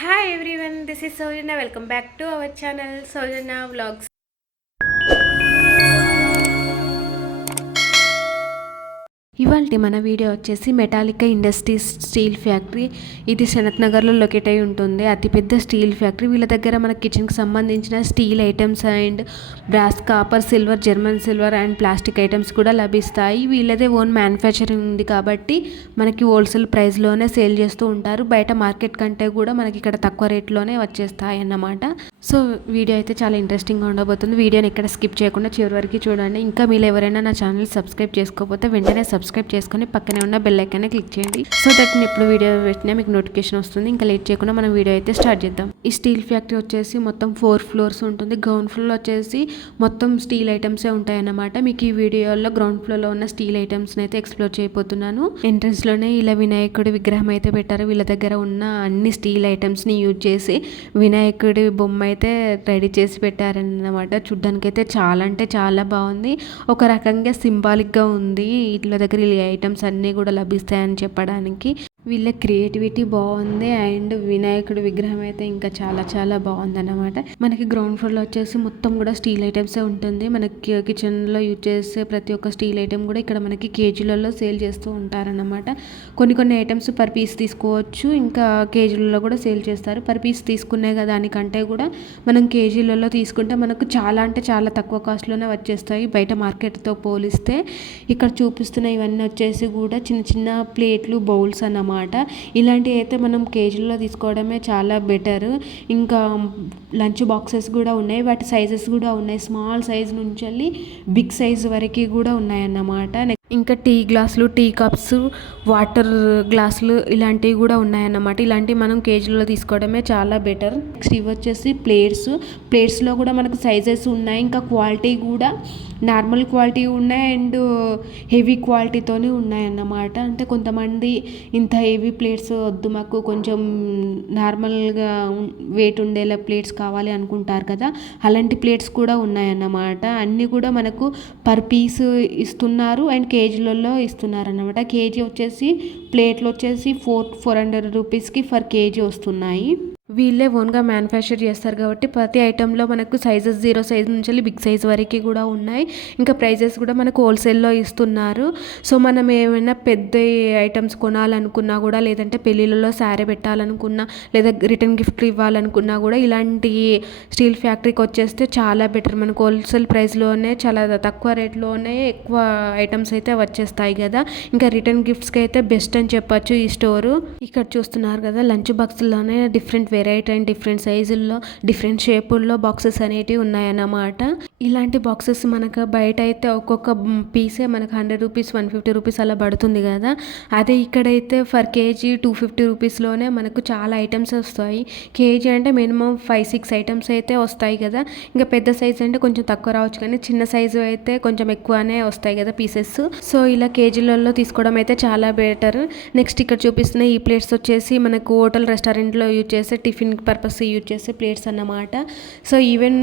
Hi everyone, this is Soujanya. Welcome back to our channel Soujanya Vlogs. ఇవాల్టి మన video వచ్చేసి Metallica industries steel factory. ఇది సనత్ నగర్లో locate అయి ఉంటుంది. అతిపెద్ద స్టీల్ ఫ్యాక్టరీ. వీళ్ళ దగ్గర మన కిచెన్కి సంబంధించిన steel items and brass, copper, silver, German silver and plastic items కూడా లభిస్తాయి. వీళ్ళదే ఓన్ మ్యానుఫ్యాక్చరింగ్ ఉంది కాబట్టి మనకి హోల్సేల్ ప్రైస్లోనే సేల్ చేస్తూ ఉంటారు. బయట మార్కెట్ కంటే కూడా మనకి ఇక్కడ తక్కువ రేట్లోనే వచ్చేస్తాయి అన్నమాట. సో వీడియో అయితే చాలా ఇంట్రెస్టింగ్గా ఉండబోతుంది. వీడియోని ఎక్కడ స్కిప్ చేయకుండా చివరి వరకు చూడండి. ఇంకా మీరు ఎవరైనా నా ఛానల్ సబ్స్క్రైబ్ చేసుకోకపోతే వెంటనే సబ్స్క్రైబ్ చేసుకొని పక్కనే ఉన్న బెల్ ఐకాన్ని క్లిక్ చేయండి. సో దట్ నేను ఎప్పుడు వీడియో పెట్టినా మీకు నోటిఫికేషన్ వస్తుంది. ఇంకా లేట్ చేయకుండా మనం వీడియో అయితే స్టార్ట్ చేద్దాం. ఈ స్టీల్ ఫ్యాక్టరీ వచ్చేసి మొత్తం 4 ఫ్లోర్స్ ఉంటుంది. గ్రౌండ్ ఫ్లోర్ వచ్చేసి మొత్తం స్టీల్ ఐటమ్సే ఉంటాయి అన్నమాట. మీకు ఈ వీడియోలో గ్రౌండ్ ఫ్లోర్లో ఉన్న స్టీల్ ఐటమ్స్ని అయితే ఎక్స్ప్లోర్ చేయబోతున్నాను. ఎంట్రన్స్లోనే ఇలా వినాయకుడి విగ్రహం అయితే పెట్టారు. వీళ్ళ దగ్గర ఉన్న అన్ని స్టీల్ ఐటమ్స్ని యూజ్ చేసి వినాయకుడి బొమ్మ అయితే రెడీ చేసి పెట్టారన్నమాట. చూడ్డానికైతే చాలా అంటే చాలా బాగుంది. ఒక రకంగా సింబాలిక్గా ఉంది. వీళ్ళ దగ్గర ఈ ఐటమ్స్ అన్నీ కూడా లభిస్తాయని చెప్పడానికి. వీళ్ళ క్రియేటివిటీ బాగుంది. అండ్ వినాయకుడి విగ్రహం అయితే ఇంకా చాలా చాలా బాగుంది అన్నమాట. మనకి గ్రౌండ్ ఫ్లోర్లో వచ్చేసి మొత్తం కూడా స్టీల్ ఐటమ్సే ఉంటుంది. మనకి కిచెన్లో యూజ్ చేసే ప్రతి ఒక్క స్టీల్ ఐటమ్ కూడా ఇక్కడ మనకి కేజీలలో సేల్ చేస్తూ ఉంటారన్నమాట. కొన్ని ఐటమ్స్ పర్ పీస్ తీసుకోవచ్చు, ఇంకా కేజీలలో కూడా సేల్ చేస్తారు. పర్ పీస్ తీసుకునే దానికంటే కూడా మనం కేజీలలో తీసుకుంటే మనకు చాలా అంటే చాలా తక్కువ కాస్ట్లోనే వచ్చేస్తాయి బయట మార్కెట్తో పోలిస్తే. ఇక్కడ చూపిస్తున్న ఇవన్నీ వచ్చేసి కూడా చిన్న చిన్న ప్లేట్లు, బౌల్స్ అన్నమాట. ఇలాంటివి అయితే మనం కేజీలో తీసుకోవడమే చాలా బెటర్. ఇంకా లంచ్ బాక్సెస్ కూడా ఉన్నాయి. వాటి సైజెస్ కూడా ఉన్నాయి. స్మాల్ సైజ్ నుంచి వెళ్ళి బిగ్ సైజ్ వరకు కూడా ఉన్నాయన్నమాట. ఇంకా టీ గ్లాసులు, టీ కప్స్, వాటర్ గ్లాసులు ఇలాంటివి కూడా ఉన్నాయన్నమాట. ఇలాంటివి మనం కేజీలో తీసుకోవడమే చాలా బెటర్. నెక్స్ట్ ఇవి వచ్చేసి ప్లేట్స్లో కూడా మనకు సైజెస్ ఉన్నాయి. ఇంకా క్వాలిటీ కూడా నార్మల్ క్వాలిటీ ఉన్నాయి అండ్ హెవీ క్వాలిటీతోనే ఉన్నాయన్నమాట. అంటే కొంతమంది ఇంత హెవీ ప్లేట్స్ వద్దు, మాకు కొంచెం నార్మల్గా వెయిట్ ఉండేలా ప్లేట్స్ కావాలి అనుకుంటారు కదా, అలాంటి ప్లేట్స్ కూడా ఉన్నాయన్నమాట. అన్నీ కూడా మనకు పర్ పీస్ ఇస్తున్నారు అండ్ కేజీలలో ఇస్తున్నారు అన్నమాట. కేజీ వచ్చేసి ప్లేట్లు వచ్చేసి 400 రూపీస్కి ఫర్ కేజీ వస్తున్నాయి. వీళ్ళే ఓన్గా మ్యానుఫ్యాక్చర్ చేస్తారు కాబట్టి ప్రతి ఐటెంలో మనకు సైజెస్ 0 సైజ్ నుంచి బిగ్ సైజ్ వరకు కూడా ఉన్నాయి. ఇంకా ప్రైజెస్ కూడా మనకు హోల్సేల్లో ఇస్తున్నారు. సో మనం ఏమైనా పెద్ద ఐటమ్స్ కొనాలనుకున్నా కూడా, లేదంటే పెళ్ళిళ్ళలో శారీ పెట్టాలనుకున్నా, లేదా రిటర్న్ గిఫ్ట్ ఇవ్వాలనుకున్నా కూడా ఇలాంటి స్టీల్ ఫ్యాక్టరీకి వచ్చేస్తే చాలా బెటర్. మనకు హోల్సేల్ ప్రైస్లోనే చాలా తక్కువ రేట్లోనే ఎక్కువ ఐటమ్స్ అయితే వచ్చేస్తాయి కదా. ఇంకా రిటర్న్ గిఫ్ట్స్కి అయితే బెస్ట్ అని చెప్పచ్చు ఈ స్టోరు. ఇక్కడ చూస్తున్నారు కదా, లంచ్ బాక్స్లోనే డిఫరెంట్ వెరైటీ అండ్ డిఫరెంట్ సైజుల్లో, డిఫరెంట్ షేపుల్లో బాక్సెస్ అనేటివి ఉన్నాయన్నమాట. ఇలాంటి బాక్సెస్ మనకు బయట అయితే ఒక్కొక్క పీసే మనకు 100 రూపీస్, 150 రూపీస్ అలా పడుతుంది కదా. అదే ఇక్కడైతే ఫర్ కేజీ 250 రూపీస్లోనే మనకు చాలా ఐటమ్స్ వస్తాయి. కేజీ అంటే మినిమం 5-6 ఐటమ్స్ అయితే వస్తాయి కదా. ఇంకా పెద్ద సైజు అంటే కొంచెం తక్కువ రావచ్చు, కానీ చిన్న సైజు అయితే కొంచెం ఎక్కువనే వస్తాయి కదా పీసెస్. సో ఇలా కేజీలలో తీసుకోవడం అయితే చాలా బెటర్. నెక్స్ట్ ఇక్కడ చూపిస్తున్న ఈ ప్లేట్స్ వచ్చేసి మనకు హోటల్, రెస్టారెంట్లో యూజ్ చేసే టిఫిన్ పర్పస్ యూజ్ చేసే ప్లేట్స్ అన్నమాట. సో ఈవెన్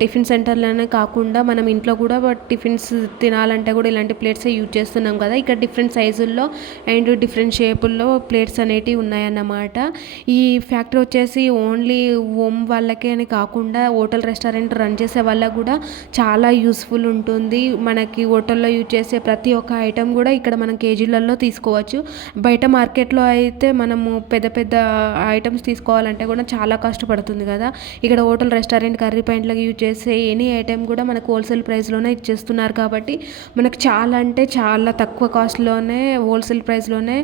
టిఫిన్ సెంటర్లోనే కాకుండా మనం ఇంట్లో కూడా టిఫిన్స్ తినాలంటే కూడా ఇలాంటి ప్లేట్సే యూజ్ చేస్తున్నాం కదా. ఇక్కడ డిఫరెంట్ సైజుల్లో అండ్ డిఫరెంట్ షేపుల్లో ప్లేట్స్ అనేటివి ఉన్నాయన్నమాట. ఈ ఫ్యాక్టరీ వచ్చేసి ఓన్లీ హోమ్ వాళ్ళకే అని కాకుండా హోటల్, రెస్టారెంట్ రన్ చేసే వాళ్ళకు కూడా చాలా యూస్ఫుల్ ఉంటుంది. మనకి హోటల్లో యూజ్ చేసే ప్రతి ఒక్క ఐటెం కూడా ఇక్కడ మనం కేజీలలో తీసుకోవచ్చు. బయట మార్కెట్లో అయితే మనము పెద్ద పెద్ద ఐటమ్స్ తీసుకోవాలంటే కూడా చాలా కష్టపడుతుంది కదా. ఇక్కడ హోటల్, రెస్టారెంట్, కర్రీ పాయింట్లకు యూజ్ చేసే ఎనీ ఐటెం కూడా మనకు హోల్సేల్ ప్రైస్లోనే ఇచ్చేస్తున్నారు కాబట్టి మనకు చాలా అంటే చాలా తక్కువ కాస్ట్లోనే హోల్సేల్ ప్రైస్లోనే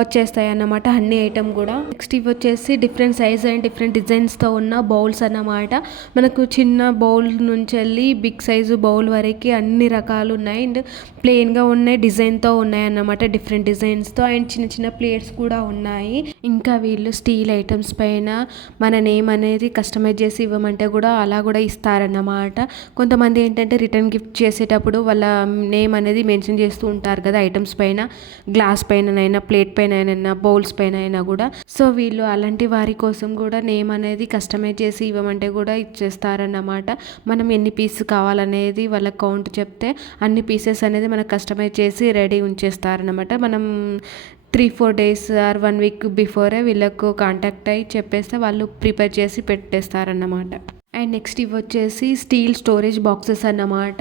వచ్చేస్తాయి అన్నమాట అన్ని ఐటెం కూడా. నెక్స్ట్ ఇవి వచ్చేసి డిఫరెంట్ సైజ్ అండ్ డిఫరెంట్ డిజైన్స్తో ఉన్న బౌల్స్ అన్నమాట. మనకు చిన్న బౌల్ నుంచి వెళ్ళి బిగ్ సైజు బౌల్ వరకు అన్ని రకాలు ఉన్నాయి. అండ్ ప్లెయిన్గా ఉన్నాయి, డిజైన్తో ఉన్నాయి అన్నమాట, డిఫరెంట్ డిజైన్స్తో. అండ్ చిన్న చిన్న ప్లేట్స్ కూడా ఉన్నాయి. ఇంకా వీళ్ళు స్టీల్ ఐటమ్స్ పైన మన నేమ్ అనేది కస్టమైజ్ చేసి ఇవ్వమంటే కూడా అలా కూడా ఇస్తారన్నమాట. కొంతమంది ఏంటంటే రిటర్న్ గిఫ్ట్ చేసేటప్పుడు వాళ్ళ నేమ్ అనేది మెన్షన్ చేస్తూ ఉంటారు కదా ఐటమ్స్ పైన, గ్లాస్ పైనైనా, ప్లేట్ పైన అయినా, బౌల్స్ పైన అయినా కూడా. సో వీళ్ళు అలాంటి వారి కోసం కూడా నేమ్ అనేది కస్టమైజ్ చేసి ఇవ్వమంటే కూడా ఇచ్చేస్తారన్నమాట. మనం ఎన్ని పీస్ కావాలనేది వాళ్ళ కౌంట్ చెప్తే అన్ని పీసెస్ అనేది మనకు కస్టమైజ్ చేసి రెడీ ఉంచేస్తారన్నమాట. మనం 3-4 డేస్ ఆర్ 1 వీక్ బిఫోరే వీళ్ళకు కాంటాక్ట్ అయ్యి చెప్పేస్తే వాళ్ళు ప్రిపేర్ చేసి పెట్టేస్తారన్నమాట. అండ్ నెక్స్ట్ ఇవి వచ్చేసి స్టీల్ స్టోరేజ్ బాక్సెస్ అన్నమాట.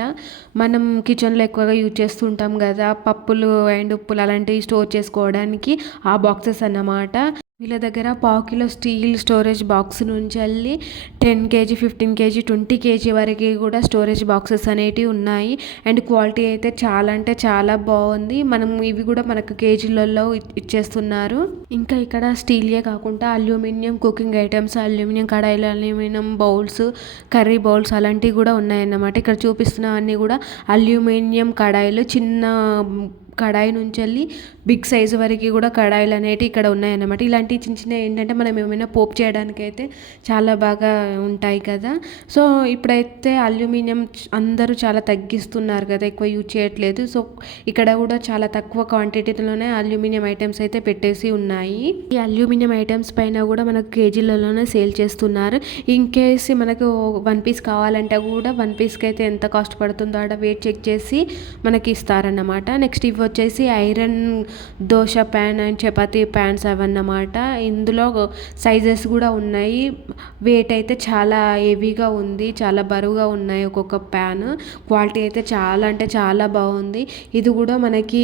మనం కిచెన్లో ఎక్కువగా యూజ్ చేస్తుంటాం కదా, పప్పులు అండ్ ఉప్పులు అలాంటివి స్టోర్ చేసుకోవడానికి ఆ బాక్సెస్ అన్నమాట. వీళ్ళ దగ్గర 1/2 కిలో స్టీల్ స్టోరేజ్ బాక్స్ నుంచి వెళ్ళి 10 kg 15 kg 20 kg వరకు కూడా స్టోరేజ్ బాక్సెస్ అనేటివి ఉన్నాయి. అండ్ క్వాలిటీ అయితే చాలా అంటే చాలా బాగుంది. మనం ఇవి కూడా మనకు కేజీలలో ఇచ్చేస్తున్నారు. ఇంకా ఇక్కడ స్టీలే కాకుండా అల్యూమినియం కుకింగ్ ఐటమ్స్, అల్యూమినియం కడాయిలు, అల్యూమినియం బౌల్స్, కర్రీ బౌల్స్ అలాంటివి కూడా ఉన్నాయన్నమాట. ఇక్కడ చూపిస్తున్నవన్నీ కూడా అల్యూమినియం కడాయిలు. చిన్న కడాయి నుంచి వెళ్ళి బిగ్ సైజు వరకు కూడా కడాయిలు అనేవి ఇక్కడ ఉన్నాయన్నమాట. ఇలాంటి చిన్న చిన్న ఏంటంటే మనం ఏమైనా పోపు చేయడానికి అయితే చాలా బాగా ఉంటాయి కదా. సో ఇప్పుడైతే అల్యూమినియం అందరూ చాలా తగ్గిస్తున్నారు కదా, ఎక్కువ యూజ్ చేయట్లేదు. సో ఇక్కడ కూడా చాలా తక్కువ క్వాంటిటీలోనే అల్యూమినియం ఐటమ్స్ అయితే పెట్టేసి ఉన్నాయి. ఈ అల్యూమినియం ఐటమ్స్ పైన కూడా మనకు కేజీలలోనే సేల్ చేస్తున్నారు. ఇన్ కేస్ మనకు 1 పీస్ కావాలంటే కూడా 1 పీస్కి అయితే ఎంత కాస్ట్ పడుతుందో ఆడ వెయిట్ చెక్ చేసి మనకి ఇస్తారన్నమాట. నెక్స్ట్ ఇవి వచ్చేసి iron dosa pan and chapati pans అవన్నమాట. ఇందులో సైజెస్ కూడా ఉన్నాయి. వెయిట్ అయితే చాలా హెవీగా ఉంది, చాలా బరువుగా ఉన్నాయి ఒక్కొక్క ప్యాన్. క్వాలిటీ అయితే చాలా అంటే చాలా బాగుంది. ఇది కూడా మనకి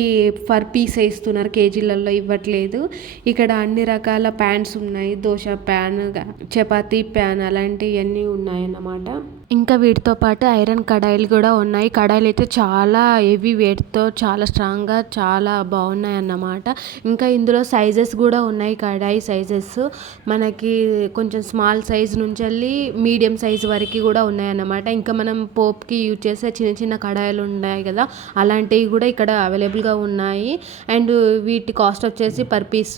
పర్ పీస్ ఇస్తున్నారు, కేజీలలో ఇవ్వట్లేదు. ఇక్కడ అన్ని రకాల ప్యాన్స్ ఉన్నాయి, దోశ ప్యాన్, చపాతీ ప్యాన్ అలాంటివన్నీ ఉన్నాయన్నమాట. ఇంకా వీటితో పాటు ఐరన్ కడాయిలు కూడా ఉన్నాయి. కడాయిలు అయితే చాలా హెవీ వెయిట్తో చాలా స్ట్రాంగ్గా చాలా బాగున్నాయి అన్నమాట. ఇంకా ఇందులో సైజెస్ కూడా ఉన్నాయి. కడాయి సైజెస్ మనకి కొంచెం స్మాల్ సైజ్ నుంచి వెళ్ళి మీడియం సైజ్ వరకు కూడా ఉన్నాయన్నమాట. ఇంకా మనం పోప్కి యూజ్ చేసే చిన్న చిన్న కడాయిలు ఉన్నాయి కదా, అలాంటివి కూడా ఇక్కడ అవైలబుల్గా ఉన్నాయి. అండ్ వీటి కాస్ట్ వచ్చేసి పర్ పీస్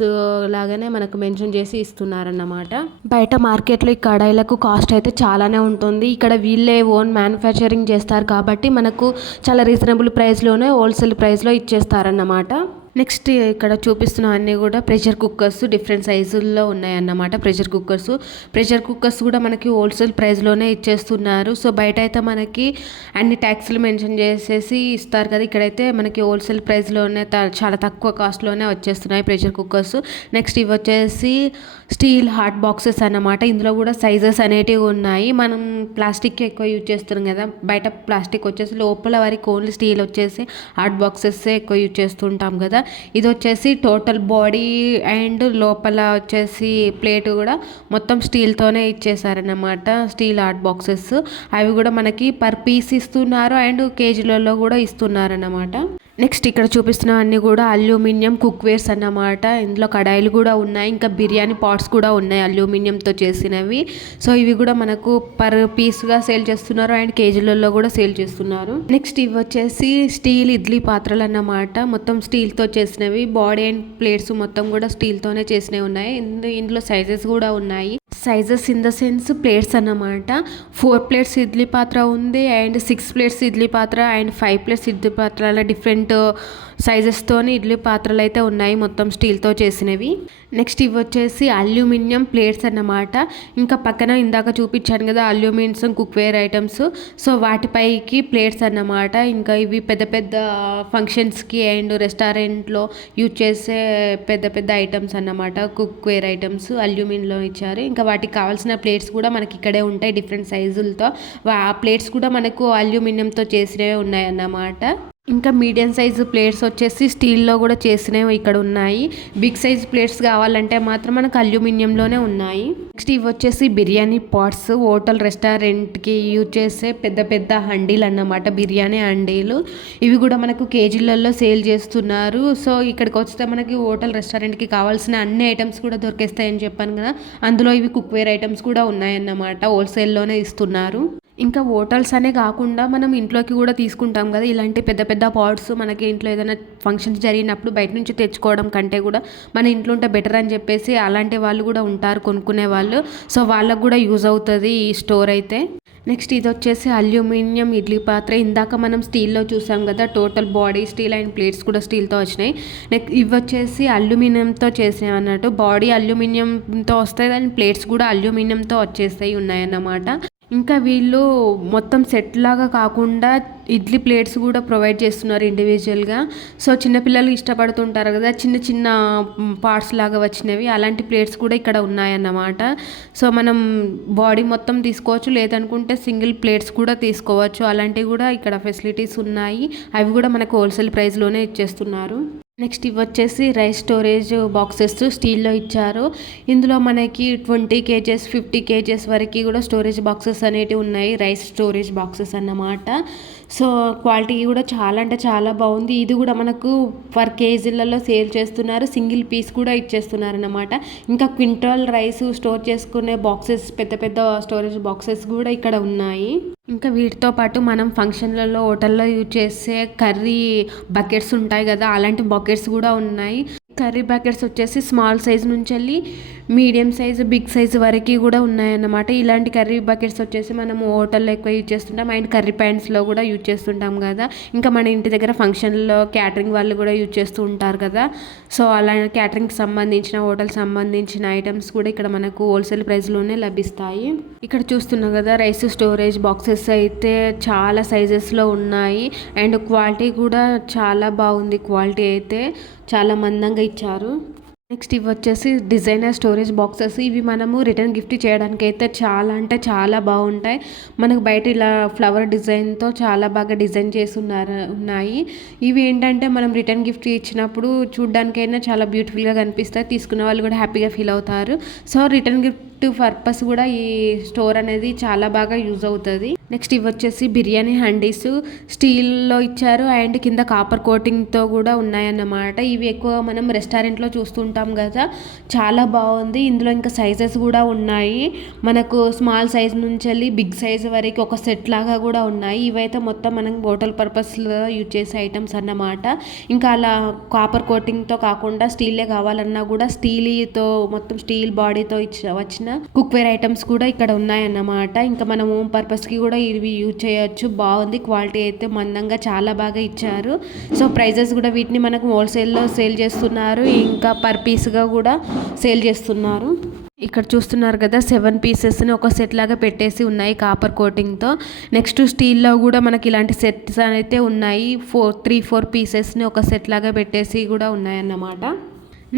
లాగానే మనకు మెన్షన్ చేసి ఇస్తున్నారన్నమాట. బయట మార్కెట్లో ఈ కడాయిలకు కాస్ట్ అయితే చాలానే ఉంటుంది. ఇక్కడ వీళ్ళే ఓన్ మ్యానుఫ్యాక్చరింగ్ చేస్తారు కాబట్టి మనకు చాలా రీజనబుల్ ప్రైస్లోనే హోల్సేల్ ప్రైస్లో ఇచ్చేస్తారన్నమాట. నెక్స్ట్ ఇక్కడ చూపిస్తున్న అన్నీ కూడా ప్రెషర్ కుక్కర్స్ డిఫరెంట్ సైజుల్లో ఉన్నాయన్నమాట. ప్రెషర్ కుక్కర్స్ కూడా మనకి హోల్సేల్ ప్రైస్లోనే ఇచ్చేస్తున్నారు. సో బయట అయితే మనకి అన్ని ట్యాక్స్లు మెన్షన్ చేసేసి ఇస్తారు కదా, ఇక్కడైతే మనకి హోల్సేల్ ప్రైస్లోనే చాలా తక్కువ కాస్ట్లోనే వచ్చేస్తున్నాయి ప్రెషర్ కుక్కర్స్. నెక్స్ట్ ఇవి వచ్చేసి స్టీల్ హాట్ బాక్సెస్ అన్నమాట. ఇందులో కూడా సైజెస్ అనేటివి ఉన్నాయి. మనం ప్లాస్టిక్ ఎక్కువ యూజ్ చేస్తున్నాం కదా, బయట ప్లాస్టిక్ వచ్చేసి లోపల వరకు ఓన్లీ స్టీల్ వచ్చేసి హాట్ బాక్సెస్ ఎక్కువ యూజ్ చేస్తుంటాం కదా. ఇది వచ్చేసి టోటల్ బాడీ అండ్ లోపల వచ్చేసి ప్లేట్ కూడా మొత్తం స్టీల్తోనే ఇచ్చేసారన్నమాట. స్టీల్ హాట్ బాక్సెస్ అవి కూడా మనకి పర్ పీస్ ఇస్తున్నారు అండ్ కేజీలలో కూడా ఇస్తున్నారన్నమాట. నెక్స్ట్ ఇక్కడ చూపిస్తున్న అన్నీ కూడా అల్యూమినియం కుక్వేర్స్ అన్నమాట. ఇందులో కడాయిలు కూడా ఉన్నాయి, ఇంకా బిర్యానీ పాట్స్ కూడా ఉన్నాయి అల్యూమినియంతో చేసినవి. సో ఇవి కూడా మనకు పర్ పీస్గా సేల్ చేస్తున్నారు అండ్ కేజీలలో కూడా సేల్ చేస్తున్నారు. నెక్స్ట్ ఇవి వచ్చేసి స్టీల్ ఇడ్లీ పాత్రలు అన్నమాట. మొత్తం స్టీల్తో చేసినవి, బాడీ అండ్ ప్లేట్స్ మొత్తం కూడా స్టీల్తోనే చేసినవి ఉన్నాయి. ఇందులో సైజెస్ కూడా ఉన్నాయి. Sizes in the sense plates అన్నమాట. 4 ప్లేట్స్ ఇడ్లీ పాత్ర ఉంది అండ్ 6 ప్లేట్స్ ఇడ్లీ పాత్ర అండ్ 5 ప్లేట్స్ ఇడ్లీ పాత్ర, అలా డిఫరెంట్ సైజెస్తోని ఇడ్లీ పాత్రలు అయితే ఉన్నాయి, మొత్తం స్టీల్తో చేసినవి. నెక్స్ట్ ఇవి వచ్చేసి అల్యూమినియం ప్లేట్స్ అన్నమాట. ఇంకా పక్కన ఇందాక చూపించాను కదా అల్యూమినియం కుక్వేర్ ఐటమ్స్, సో వాటిపైకి ప్లేట్స్ అన్నమాట. ఇంకా ఇవి పెద్ద పెద్ద ఫంక్షన్స్కి అండ్ రెస్టారెంట్లో యూజ్ చేసే పెద్ద పెద్ద ఐటమ్స్ అన్నమాట. కుక్వేర్ ఐటమ్స్ అల్యూమినియంలో ఇచ్చారు. ఇంకా వాటికి కావాల్సిన ప్లేట్స్ కూడా మనకి ఇక్కడే ఉంటాయి డిఫరెంట్ సైజులతో. ఆ ప్లేట్స్ కూడా మనకు అల్యూమినియంతో చేసినవి ఉన్నాయన్నమాట. ఇంకా మీడియం సైజు ప్లేట్స్ వచ్చేసి స్టీల్లో కూడా చేసినవి ఇక్కడ ఉన్నాయి. బిగ్ సైజ్ ప్లేట్స్ కావాలంటే మాత్రం మనకు అల్యూమినియంలోనే ఉన్నాయి. నెక్స్ట్ ఇవి వచ్చేసి బిర్యానీ పాట్స్, హోటల్ రెస్టారెంట్కి యూజ్ చేసే పెద్ద పెద్ద హండీలు అన్నమాట, బిర్యానీ హండీలు. ఇవి కూడా మనకు కేజీలలో సేల్ చేస్తున్నారు. సో ఇక్కడికి వస్తే మనకి హోటల్ రెస్టారెంట్కి కావాల్సిన అన్ని ఐటమ్స్ కూడా దొరికేస్తాయని చెప్పాను కదా, అందులో ఇవి కుక్వేర్ ఐటమ్స్ కూడా ఉన్నాయన్నమాట, హోల్సేల్లోనే ఇస్తున్నారు. ఇంకా హోటల్స్ అనే కాకుండా మనం ఇంట్లోకి కూడా తీసుకుంటాం కదా ఇలాంటి పెద్ద పెద్ద పాట్స్. మనకి ఇంట్లో ఏదైనా ఫంక్షన్స్ జరిగినప్పుడు బయట నుంచి తెచ్చుకోవడం కంటే కూడా మన ఇంట్లో ఉంటే బెటర్ అని చెప్పేసి అలాంటి వాళ్ళు కూడా ఉంటారు కొనుక్కునే వాళ్ళు. సో వాళ్ళకు కూడా యూజ్ అవుతుంది ఈ స్టోర్ అయితే. నెక్స్ట్ ఇది వచ్చేసి అల్యూమినియం ఇడ్లీ పాత్ర. ఇందాక మనం స్టీల్లో చూసాం కదా, total body steel and plates కూడా స్టీల్తో వచ్చినాయి. నెక్స్ట్ ఇవి వచ్చేసి అల్యూమినియంతో చేసినాయి అన్నట్టు. బాడీ అల్యూమినియంతో వస్తాయి అండ్ ప్లేట్స్ కూడా అల్యూమినియంతో వచ్చేస్తాయి ఉన్నాయన్నమాట. ఇంకా వీళ్ళు మొత్తం సెట్ లాగా కాకుండా ఇడ్లీ ప్లేట్స్ కూడా ప్రొవైడ్ చేస్తున్నారు ఇండివిజువల్గా. సో చిన్నపిల్లలు ఇష్టపడుతుంటారు కదా చిన్న చిన్న పార్ట్స్ లాగా వచ్చినవి, అలాంటి ప్లేట్స్ కూడా ఇక్కడ ఉన్నాయన్నమాట. సో మనం బాడీ మొత్తం తీసుకోవచ్చు, లేదనుకుంటే సింగిల్ ప్లేట్స్ కూడా తీసుకోవచ్చు. అలాంటివి కూడా ఇక్కడ ఫెసిలిటీస్ ఉన్నాయి. అవి కూడా మనకు హోల్సేల్ ప్రైస్లోనే ఇచ్చేస్తున్నారు. నెక్స్ట్ ఇవి వచ్చేసి రైస్ స్టోరేజ్ బాక్సెస్ స్టీల్లో ఇచ్చారు. ఇందులో మనకి 20 kgs 50 kgs వరకు కూడా స్టోరేజ్ బాక్సెస్ అనేటివి ఉన్నాయి, రైస్ స్టోరేజ్ బాక్సెస్ అన్నమాట. సో క్వాలిటీ కూడా చాలా అంటే చాలా బాగుంది. ఇది కూడా మనకు పర్ కేజీలలో సేల్ చేస్తున్నారు, సింగిల్ పీస్ కూడా ఇచ్చేస్తున్నారు అన్నమాట. ఇంకా క్వింటాల్ రైస్ స్టోర్ చేసుకునే బాక్సెస్, పెద్ద పెద్ద స్టోరేజ్ బాక్సెస్ కూడా ఇక్కడ ఉన్నాయి. ఇంకా వీటితో పాటు మనం ఫంక్షన్లలో హోటల్లో యూజ్ చేసే కర్రీ బకెట్స్ ఉంటాయి కదా, అలాంటి బకెట్స్ కూడా ఉన్నాయి. కర్రీ బకెట్స్ వచ్చేసి స్మాల్ సైజ్ నుంచి వెళ్ళి మీడియం సైజు బిగ్ సైజు వరకు కూడా ఉన్నాయన్నమాట. ఇలాంటి కర్రీ బకెట్స్ వచ్చేసి మనం హోటల్లో ఎక్కువ యూజ్ చేస్తుంటాం అండ్ కర్రీ ప్యాన్స్లో కూడా యూజ్ చేస్తుంటాం కదా. ఇంకా మన ఇంటి దగ్గర ఫంక్షన్లో క్యాటరింగ్ వాళ్ళు కూడా యూజ్ చేస్తూ ఉంటారు కదా. సో అలా క్యాటరింగ్కి సంబంధించిన, హోటల్ సంబంధించిన ఐటమ్స్ కూడా ఇక్కడ మనకు హోల్సేల్ ప్రైస్లోనే లభిస్తాయి. ఇక్కడ చూస్తున్నాం కదా రైస్ స్టోరేజ్ బాక్సెస్ అయితే చాలా సైజెస్లో ఉన్నాయి అండ్ క్వాలిటీ కూడా చాలా బాగుంది. క్వాలిటీ అయితే చాలా మందంగా ఇచ్చారు. నెక్స్ట్ ఇవి వచ్చేసి డిజైనర్ స్టోరేజ్ బాక్సెస్. ఇవి మనము రిటర్న్ గిఫ్ట్ చేయడానికి అయితే చాలా అంటే చాలా బాగుంటాయి. మనకు బయట ఇలా ఫ్లవర్ డిజైన్తో చాలా బాగా డిజైన్ చేసి ఉన్నాయి. ఇవి ఏంటంటే మనం రిటర్న్ గిఫ్ట్ ఇచ్చినప్పుడు చూడ్డానికైనా చాలా బ్యూటిఫుల్గా కనిపిస్తాయి, తీసుకున్న వాళ్ళు కూడా హ్యాపీగా ఫీల్ అవుతారు. సో రిటర్న్ గిఫ్ట్ పర్పస్ కూడా ఈ స్టోర్ అనేది చాలా బాగా యూజ్ అవుతుంది. నెక్స్ట్ ఇవి వచ్చేసి బిర్యానీ హండీస్ స్టీల్లో ఇచ్చారు అండ్ కింద కాపర్ కోటింగ్తో కూడా ఉన్నాయన్నమాట. ఇవి ఎక్కువ మనం రెస్టారెంట్లో చూస్తుంటాం కదా, చాలా బాగుంది. ఇందులో ఇంకా సైజెస్ కూడా ఉన్నాయి, మనకు స్మాల్ సైజ్ నుంచి వెళ్ళి బిగ్ సైజ్ వరకు ఒక సెట్ లాగా కూడా ఉన్నాయి. ఇవైతే మొత్తం మనం హోటల్ పర్పస్లో యూజ్ చేసే ఐటమ్స్ అన్నమాట. ఇంకా అలా కాపర్ కోటింగ్తో కాకుండా స్టీలే కావాలన్నా కూడా స్టీల్తో మొత్తం స్టీల్ బాడీతో వచ్చిన కుక్వేర్ ఐటమ్స్ కూడా ఇక్కడ ఉన్నాయన్నమాట. ఇంకా మనం హోమ్ పర్పస్కి కూడా ఇవి యూజ్ చేయొచ్చు. బాగుంది, క్వాలిటీ అయితే మందంగా చాలా బాగా ఇచ్చారు. సో ప్రైజెస్ కూడా వీటిని మనకు హోల్సేల్లో సేల్ చేస్తున్నారు, ఇంకా పర్ పీస్గా కూడా సేల్ చేస్తున్నారు. ఇక్కడ చూస్తున్నారు కదా 7 పీసెస్ని ఒక సెట్ లాగా పెట్టేసి ఉన్నాయి కాపర్ కోటింగ్తో. నెక్స్ట్ స్టీల్లో కూడా మనకి ఇలాంటి సెట్స్ అయితే ఉన్నాయి, 3-4 పీసెస్ని ఒక సెట్ లాగా పెట్టేసి కూడా ఉన్నాయన్నమాట.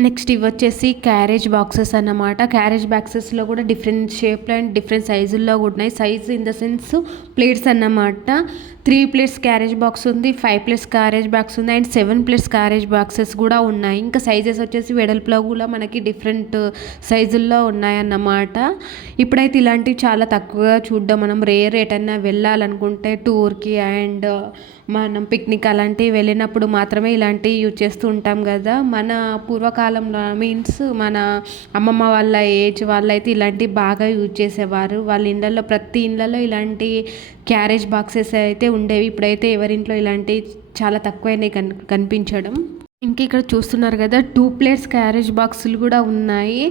నెక్స్ట్ ఇవి వచ్చేసి క్యారేజ్ బాక్సెస్ అన్నమాట. క్యారేజ్ బాక్సెస్లో కూడా డిఫరెంట్ షేప్లో అండ్ డిఫరెంట్ సైజుల్లో కూడా ఉన్నాయి. Size in the sense plates అన్నమాట. 3 ప్లేట్స్ క్యారేజ్ బాక్స్ ఉంది, 5 ప్లేట్స్ క్యారేజ్ బాక్స్ ఉంది అండ్ 7 ప్లేట్స్ క్యారేజ్ బాక్సెస్ కూడా ఉన్నాయి. ఇంకా సైజెస్ వచ్చేసి వెడల్పులో కూడా మనకి డిఫరెంట్ సైజుల్లో ఉన్నాయన్నమాట. ఇప్పుడైతే ఇలాంటివి చాలా తక్కువగా చూడడం, మనం రేర్ ఎటన్నా వెళ్ళాలనుకుంటే టూర్కి అండ్ మనం పిక్నిక్ అలాంటివి వెళ్ళినప్పుడు మాత్రమే ఇలాంటివి యూజ్ చేస్తూ ఉంటాం కదా. మన పూర్వకాలంలో మీన్స్ మన అమ్మమ్మ వాళ్ళ ఏజ్ వాళ్ళైతే ఇలాంటివి బాగా యూజ్ చేసేవారు. వాళ్ళ ఇళ్ళల్లో ప్రతి ఇళ్ళలో ఇలాంటి క్యారేజ్ బాక్సెస్ అయితే ఉండేవి. ఇప్పుడైతే ఎవరింట్లో ఇలాంటివి చాలా తక్కువైనాయి కనిపించడం. ఇంక ఇక్కడ చూస్తున్నారు కదా 2 ప్లేట్స్ క్యారేజ్ బాక్సులు కూడా ఉన్నాయి.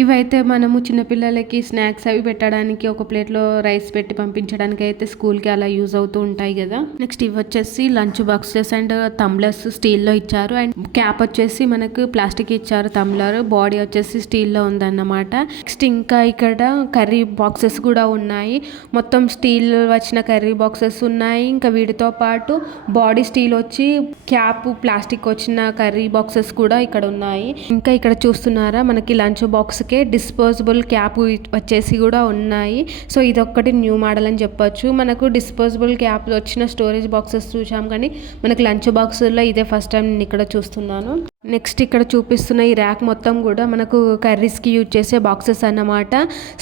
ఇవైతే మనము చిన్నపిల్లలకి స్నాక్స్ అవి పెట్టడానికి, ఒక ప్లేట్లో రైస్ పెట్టి పంపించడానికి అయితే స్కూల్కి అలా యూజ్ అవుతూ ఉంటాయి కదా. నెక్స్ట్ ఇవి వచ్చేసి లంచ్ బాక్సెస్ అండ్ టంబ్లర్స్ స్టీల్లో ఇచ్చారు అండ్ క్యాప్ వచ్చేసి మనకు ప్లాస్టిక్ ఇచ్చారు. టంబ్లర్ బాడీ వచ్చేసి స్టీల్లో ఉందన్నమాట. నెక్స్ట్ ఇంకా ఇక్కడ కర్రీ బాక్సెస్ కూడా ఉన్నాయి, మొత్తం స్టీల్ వచ్చిన కర్రీ బాక్సెస్ ఉన్నాయి. ఇంకా వీటితో పాటు బాడీ స్టీల్ వచ్చి క్యాప్ ప్లాస్టిక్ వచ్చిన కర్రీ బాక్సెస్ కూడా ఇక్కడ ఉన్నాయి. ఇంకా ఇక్కడ చూస్తున్నారా మనకి లంచ్ బాక్స్కే డిస్పోజబుల్ క్యాప్ వచ్చేసి కూడా ఉన్నాయి. సో ఇదొక్కటి న్యూ మోడల్ అని చెప్పొచ్చు. మనకు డిస్పోజబుల్ క్యాప్ వచ్చిన స్టోరేజ్ బాక్సెస్ చూసాం, కానీ మనకి లంచ్ బాక్సుల్లో ఇదే ఫస్ట్ టైం నేను ఇక్కడ చూస్తున్నాను. నెక్స్ట్ ఇక్కడ చూపిస్తున్న ఈ ర్యాక్ మొత్తం కూడా మనకు కర్రీస్కి యూజ్ చేసే బాక్సెస్ అన్నమాట.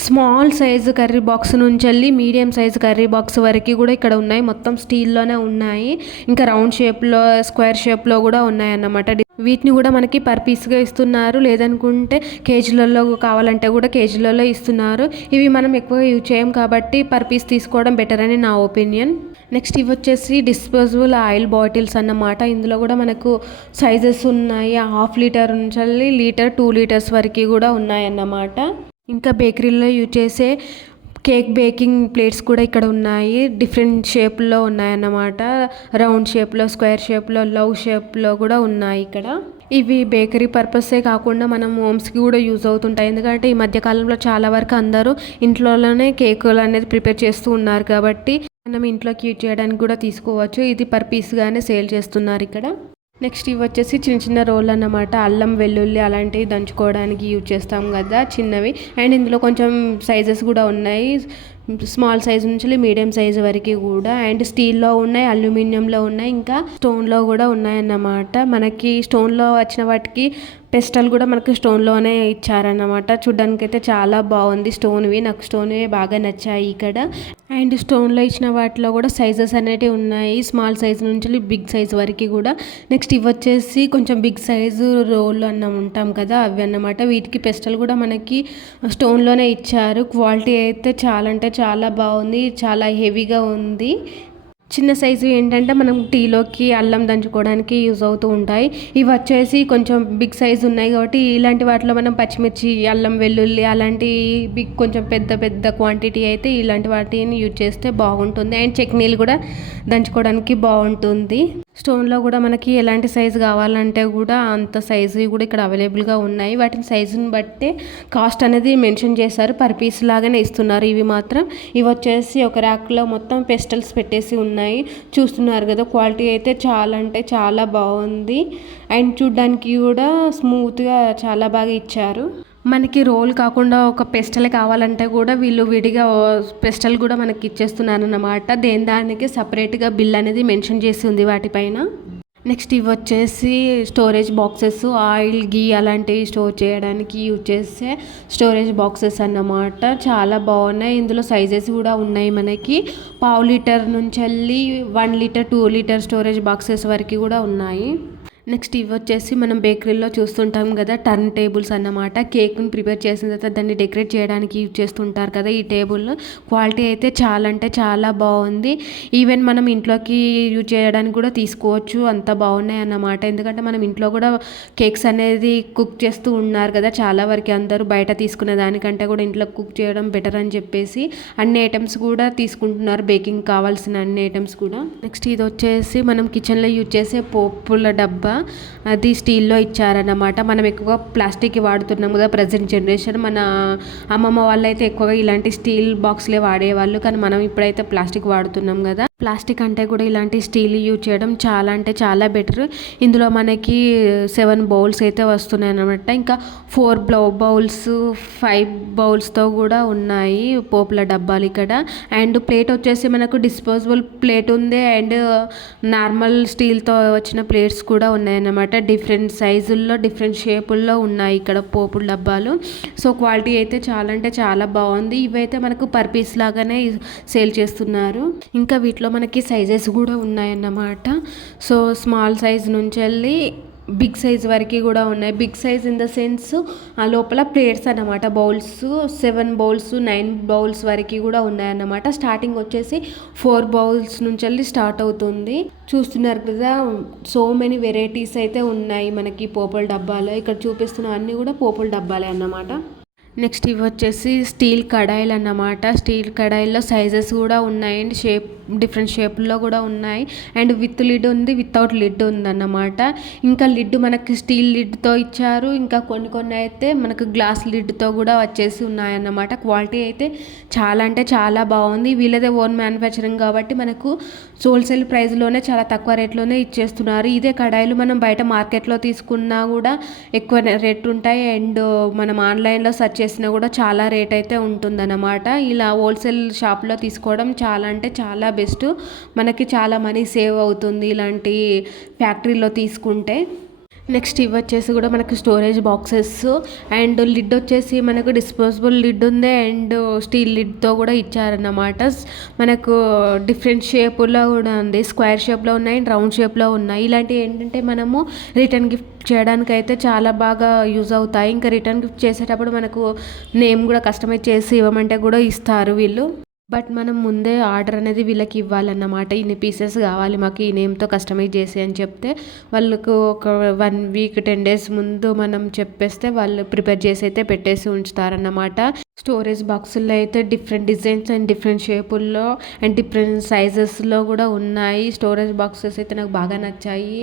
స్మాల్ సైజు కర్రీ బాక్స్ నుంచి వెళ్ళి మీడియం సైజు కర్రీ బాక్స్ వరకు కూడా ఇక్కడ ఉన్నాయి, మొత్తం స్టీల్లోనే ఉన్నాయి. ఇంకా రౌండ్ షేప్లో, స్క్వేర్ షేప్లో కూడా ఉన్నాయి అన్నమాట. వీటిని కూడా మనకి పర్ పీస్గా ఇస్తున్నారు, లేదనుకుంటే కేజీలలో కావాలంటే కూడా కేజీలలో ఇస్తున్నారు. ఇవి మనం ఎక్కువగా యూజ్ చేయం కాబట్టి పర్ పీస్ తీసుకోవడం బెటర్ అని నా ఒపీనియన్. నెక్స్ట్ ఇవి వచ్చేసి డిస్పోజబుల్ ఆయిల్ బాటిల్స్ అన్నమాట. ఇందులో కూడా మనకు సైజెస్ ఉన్నాయి, 1/2 లీటర్ నుంచి లీటర్ 2 లీటర్స్ వరకు కూడా ఉన్నాయన్నమాట. ఇంకా బేకరీలో యూజ్ చేసే కేక్ బేకింగ్ ప్లేట్స్ కూడా ఇక్కడ ఉన్నాయి, డిఫరెంట్ షేప్లో ఉన్నాయన్నమాట. రౌండ్ షేప్లో, స్క్వేర్ షేప్లో, లవ్ షేప్లో కూడా ఉన్నాయి ఇక్కడ. ఇవి బేకరీ పర్పసే కాకుండా మనం హోమ్స్కి కూడా యూజ్ అవుతుంటాయి. ఎందుకంటే ఈ మధ్య కాలంలో చాలా వరకు అందరూ ఇంట్లోనే కేకులు అనేది ప్రిపేర్ చేస్తూ ఉన్నారు కాబట్టి మనం ఇంట్లోకి యూజ్ చేయడానికి కూడా తీసుకోవచ్చు. ఇది పర్ పీస్గానే సేల్ చేస్తున్నారు ఇక్కడ. నెక్స్ట్ ఇవి వచ్చేసి చిన్న చిన్న రోల్ అన్నమాట. అల్లం వెల్లుల్లి అలాంటివి దంచుకోవడానికి యూజ్ చేస్తాం కదా, చిన్నవి. అండ్ ఇందులో కొంచెం సైజెస్ కూడా ఉన్నాయి, స్మాల్ సైజ్ నుంచి మీడియం సైజ్ వరకు కూడా. అండ్ స్టీల్లో ఉన్నాయి, అల్యూమినియంలో ఉన్నాయి, ఇంకా స్టోన్లో కూడా ఉన్నాయన్నమాట. మనకి స్టోన్లో వచ్చిన వాటికి పెస్టల్ కూడా మనకు స్టోన్లోనే ఇచ్చారన్నమాట. చూడ్డానికి అయితే చాలా బాగుంది స్టోన్వి. నాకు స్టోన్వి బాగా నచ్చాయి ఇక్కడ. అండ్ స్టోన్లో ఇచ్చిన వాటిలో కూడా సైజెస్ అనేవి ఉన్నాయి, స్మాల్ సైజ్ నుంచి బిగ్ సైజ్ వరకు కూడా. నెక్స్ట్ ఇవి వచ్చేసి కొంచెం బిగ్ సైజు రోల్ ఉంటాం కదా, అవి అన్నమాట. వీటికి పెస్టల్ కూడా మనకి స్టోన్లోనే ఇచ్చారు. క్వాలిటీ అయితే చాలా అంటే చాలా బాగుంది, చాలా హెవీగా ఉంది. చిన్న సైజు ఏంటంటే మనం టీలోకి అల్లం దంచుకోవడానికి యూజ్ అవుతూ ఉంటాయి. ఇవి వచ్చేసి కొంచెం బిగ్ సైజు ఉన్నాయి కాబట్టి ఇలాంటి వాటిలో మనం పచ్చిమిర్చి, అల్లం వెల్లుల్లి అలాంటి బిగ్ కొంచెం పెద్ద పెద్ద క్వాంటిటీ అయితే ఇలాంటి వాటిని యూజ్ చేస్తే బాగుంటుంది. అండ్ చట్నీలు కూడా దంచుకోవడానికి బాగుంటుంది. స్టోన్లో కూడా మనకి ఎలాంటి సైజు కావాలంటే కూడా అంత సైజు కూడా ఇక్కడ అవైలబుల్గా ఉన్నాయి. వాటిని సైజుని బట్టే కాస్ట్ అనేది మెన్షన్ చేశారు, పర్ పీస్ లాగానే ఇస్తున్నారు. ఇవి మాత్రం ఇవి వచ్చేసి ఒక ర్యాక్లో మొత్తం పెస్టల్స్ పెట్టేసి ఉన్నాయి. చూస్తున్నారు కదా, క్వాలిటీ అయితే చాలా అంటే చాలా బాగుంది. అండ్ చూడ్డానికి కూడా స్మూత్గా చాలా బాగా ఇచ్చారు. మనకి రోల్ కాకుండా ఒక పెస్టల్ కావాలంటే కూడా వీళ్ళు విడిగా పెస్టల్ కూడా మనకి ఇచ్చేస్తున్నారు అన్నమాట. దానికి సపరేట్గా బిల్ అనేది మెన్షన్ చేసి ఉంది వాటిపైన. నెక్స్ట్ ఇవి వచ్చేసి స్టోరేజ్ బాక్సెస్, ఆయిల్ గీ అలాంటివి స్టోర్ చేయడానికి యూజ్ చేసే స్టోరేజ్ బాక్సెస్ అన్నమాట. చాలా బాగున్నాయి. ఇందులో సైజెస్ కూడా ఉన్నాయి మనకి. 1/2 లీటర్ నుంచి వెళ్ళి 1 లీటర్ 2 లీటర్ స్టోరేజ్ బాక్సెస్ వరకు కూడా ఉన్నాయి. నెక్స్ట్ ఇవి వచ్చేసి మనం బేకరీలో చూస్తుంటాం కదా, టర్న్ టేబుల్స్ అన్నమాట. కేక్ని ప్రిపేర్ చేసిన తర్వాత దాన్ని డెకరేట్ చేయడానికి యూజ్ చేస్తుంటారు కదా ఈ టేబుల్. క్వాలిటీ అయితే చాలా అంటే చాలా బాగుంది. ఈవెన్ మనం ఇంట్లోకి యూజ్ చేయడానికి కూడా తీసుకోవచ్చు, అంత బాగున్నాయి అన్నమాట. ఎందుకంటే మనం ఇంట్లో కూడా కేక్స్ అనేది కుక్ చేస్తూ ఉన్నారు కదా చాలా వరకు అందరూ. బయట తీసుకునే దానికంటే కూడా ఇంట్లో కుక్ చేయడం బెటర్ అని చెప్పేసి అన్ని ఐటమ్స్ కూడా తీసుకుంటున్నారు, బేకింగ్ కావాల్సిన అన్ని ఐటమ్స్ కూడా. నెక్స్ట్ ఇది వచ్చేసి మనం కిచెన్లో యూజ్ చేసే పోపుల డబ్బా, అది స్టీల్లో ఇచ్చారన్నమాట. మనం ఎక్కువగా ప్లాస్టిక్ వాడుతున్నాం కదా ప్రజెంట్ జనరేషన్. మన అమ్మమ్మ వాళ్ళు అయితే ఎక్కువగా ఇలాంటి స్టీల్ బాక్స్లే వాడేవాళ్ళు, కానీ మనం ఇప్పుడైతే ప్లాస్టిక్ వాడుతున్నాం కదా. ప్లాస్టిక్ అంటే కూడా ఇలాంటి స్టీల్ యూజ్ చేయడం చాలా అంటే చాలా బెటర్. ఇందులో మనకి 7 బౌల్స్ అయితే వస్తున్నాయి అన్నమాట. ఇంకా 4 బౌల్స్ 5 బౌల్స్తో కూడా ఉన్నాయి పోపుల డబ్బాలు ఇక్కడ. అండ్ ప్లేట్ వచ్చేసి మనకు డిస్పోజబుల్ ప్లేట్ ఉంది, అండ్ నార్మల్ స్టీల్తో వచ్చిన ప్లేట్స్ కూడా ఉన్నాయన్నమాట. డిఫరెంట్ సైజుల్లో డిఫరెంట్ షేపుల్లో ఉన్నాయి ఇక్కడ పోపుల డబ్బాలు. సో క్వాలిటీ అయితే చాలా అంటే చాలా బాగుంది. ఇవైతే మనకు పర్ పీస్ లాగానే సేల్ చేస్తున్నారు. ఇంకా వీటిలో మనకి సైజెస్ కూడా ఉన్నాయన్నమాట. సో స్మాల్ సైజ్ నుంచి వెళ్ళి బిగ్ సైజ్ వరకు కూడా ఉన్నాయి. Big size in the sense ఆ లోపల ప్లేట్స్ అన్నమాట. బౌల్స్ 7 బౌల్స్ 9 బౌల్స్ వరకు కూడా ఉన్నాయన్నమాట. స్టార్టింగ్ వచ్చేసి 4 బౌల్స్ నుంచి వెళ్ళి స్టార్ట్ అవుతుంది. చూస్తున్నారు కదా, సో మెనీ వెరైటీస్ అయితే ఉన్నాయి మనకి పోపుల డబ్బాలో. ఇక్కడ చూపిస్తున్న అన్నీ కూడా పోపుల డబ్బాలే అన్నమాట. నెక్స్ట్ ఇవి వచ్చేసి స్టీల్ కడాయిలు అన్నమాట. స్టీల్ కడాయిల్లో సైజెస్ కూడా ఉన్నాయి, అండ్ డిఫరెంట్ షేప్లో కూడా ఉన్నాయి. అండ్ విత్ లిడ్ ఉంది, వితౌట్ లిడ్ ఉందన్నమాట. ఇంకా లిడ్ మనకి స్టీల్ లిడ్తో ఇచ్చారు, ఇంకా కొన్ని అయితే మనకు గ్లాస్ లిడ్తో కూడా వచ్చేసి ఉన్నాయన్నమాట. క్వాలిటీ అయితే చాలా అంటే చాలా బాగుంది. వీళ్ళదే ఓన్ మ్యానుఫ్యాక్చరింగ్ కాబట్టి మనకు హోల్సేల్ ప్రైస్లోనే చాలా తక్కువ రేట్లోనే ఇచ్చేస్తున్నారు. ఇదే కడాయిలు మనం బయట మార్కెట్లో తీసుకున్నా కూడా ఎక్కువ రేట్ ఉంటాయి, అండ్ మనం ఆన్లైన్లో సెర్చ్ చేసినా కూడా చాలా రేట్ అయితే ఉంటుందన్నమాట. ఇలా హోల్సేల్ షాప్లో తీసుకోవడం చాలా అంటే చాలా బెస్ట్. మనకి చాలా మనీ సేవ్ అవుతుంది ఇలాంటి ఫ్యాక్టరీలో తీసుకుంటే. నెక్స్ట్ ఇవి వచ్చేసి కూడా మనకు స్టోరేజ్ బాక్సెస్, అండ్ లిడ్ వచ్చేసి మనకు డిస్పోజబుల్ లిడ్ ఉంది, అండ్ స్టీల్ లిడ్తో కూడా ఇచ్చారన్నమాట. మనకు డిఫరెంట్ షేపులో కూడా ఉంది, స్క్వేర్ షేప్లో ఉన్నాయి, రౌండ్ షేప్లో ఉన్నాయి. ఇలాంటివి ఏంటంటే మనము రిటర్న్ గిఫ్ట్ చేయడానికి అయితే చాలా బాగా యూజ్ అవుతాయి. ఇంకా రిటర్న్ గిఫ్ట్ చేసేటప్పుడు మనకు నేమ్ కూడా కస్టమైజ్ చేసి ఇవ్వమంటే కూడా ఇస్తారు వీళ్ళు. బట్ మనం ముందే ఆర్డర్ అనేది వీళ్ళకి ఇవ్వాలన్నమాట. ఇన్ని పీసెస్ కావాలి మాకు ఈ నేమ్తో కస్టమైజ్ చేసి అని చెప్తే వాళ్ళకు ఒక 1 వీక్ 10 డేస్ ముందు మనం చెప్పేస్తే వాళ్ళు ప్రిపేర్ చేసి అయితే పెట్టేసి ఉంచుతారన్నమాట. స్టోరేజ్ బాక్సుల్లో అయితే డిఫరెంట్ డిజైన్స్ అండ్ డిఫరెంట్ షేపుల్లో అండ్ డిఫరెంట్ సైజెస్లో కూడా ఉన్నాయి. స్టోరేజ్ బాక్సెస్ అయితే నాకు బాగా నచ్చాయి.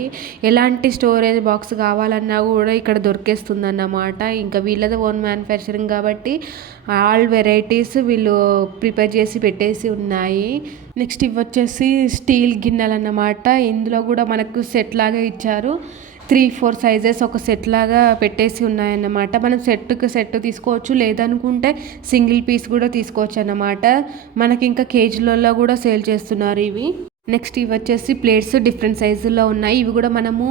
ఎలాంటి స్టోరేజ్ బాక్స్ కావాలన్నా కూడా ఇక్కడ దొరికేస్తుంది అన్నమాట. ఇంకా వీళ్ళది ఓన్ మ్యానుఫ్యాక్చరింగ్ కాబట్టి ఆల్ వెరైటీస్ వీళ్ళు ప్రిపేర్ చేసి పెట్టేసి ఉన్నాయి. నెక్స్ట్ ఇవి వచ్చేసి స్టీల్ గిన్నెలు అన్నమాట. ఇందులో కూడా మనకు సెట్ లాగా ఇచ్చారు. 3-4 సైజెస్ ఒక సెట్ లాగా పెట్టేసి ఉన్నాయన్నమాట. మనం సెట్కి సెట్ తీసుకోవచ్చు, లేదనుకుంటే సింగిల్ పీస్ కూడా తీసుకోవచ్చు అన్నమాట. మనకి ఇంకా కేజీలలో కూడా సేల్ చేస్తున్నారు ఇవి. నెక్స్ట్ ఇవి వచ్చేసి ప్లేట్స్ డిఫరెంట్ సైజుల్లో ఉన్నాయి. ఇవి కూడా మనము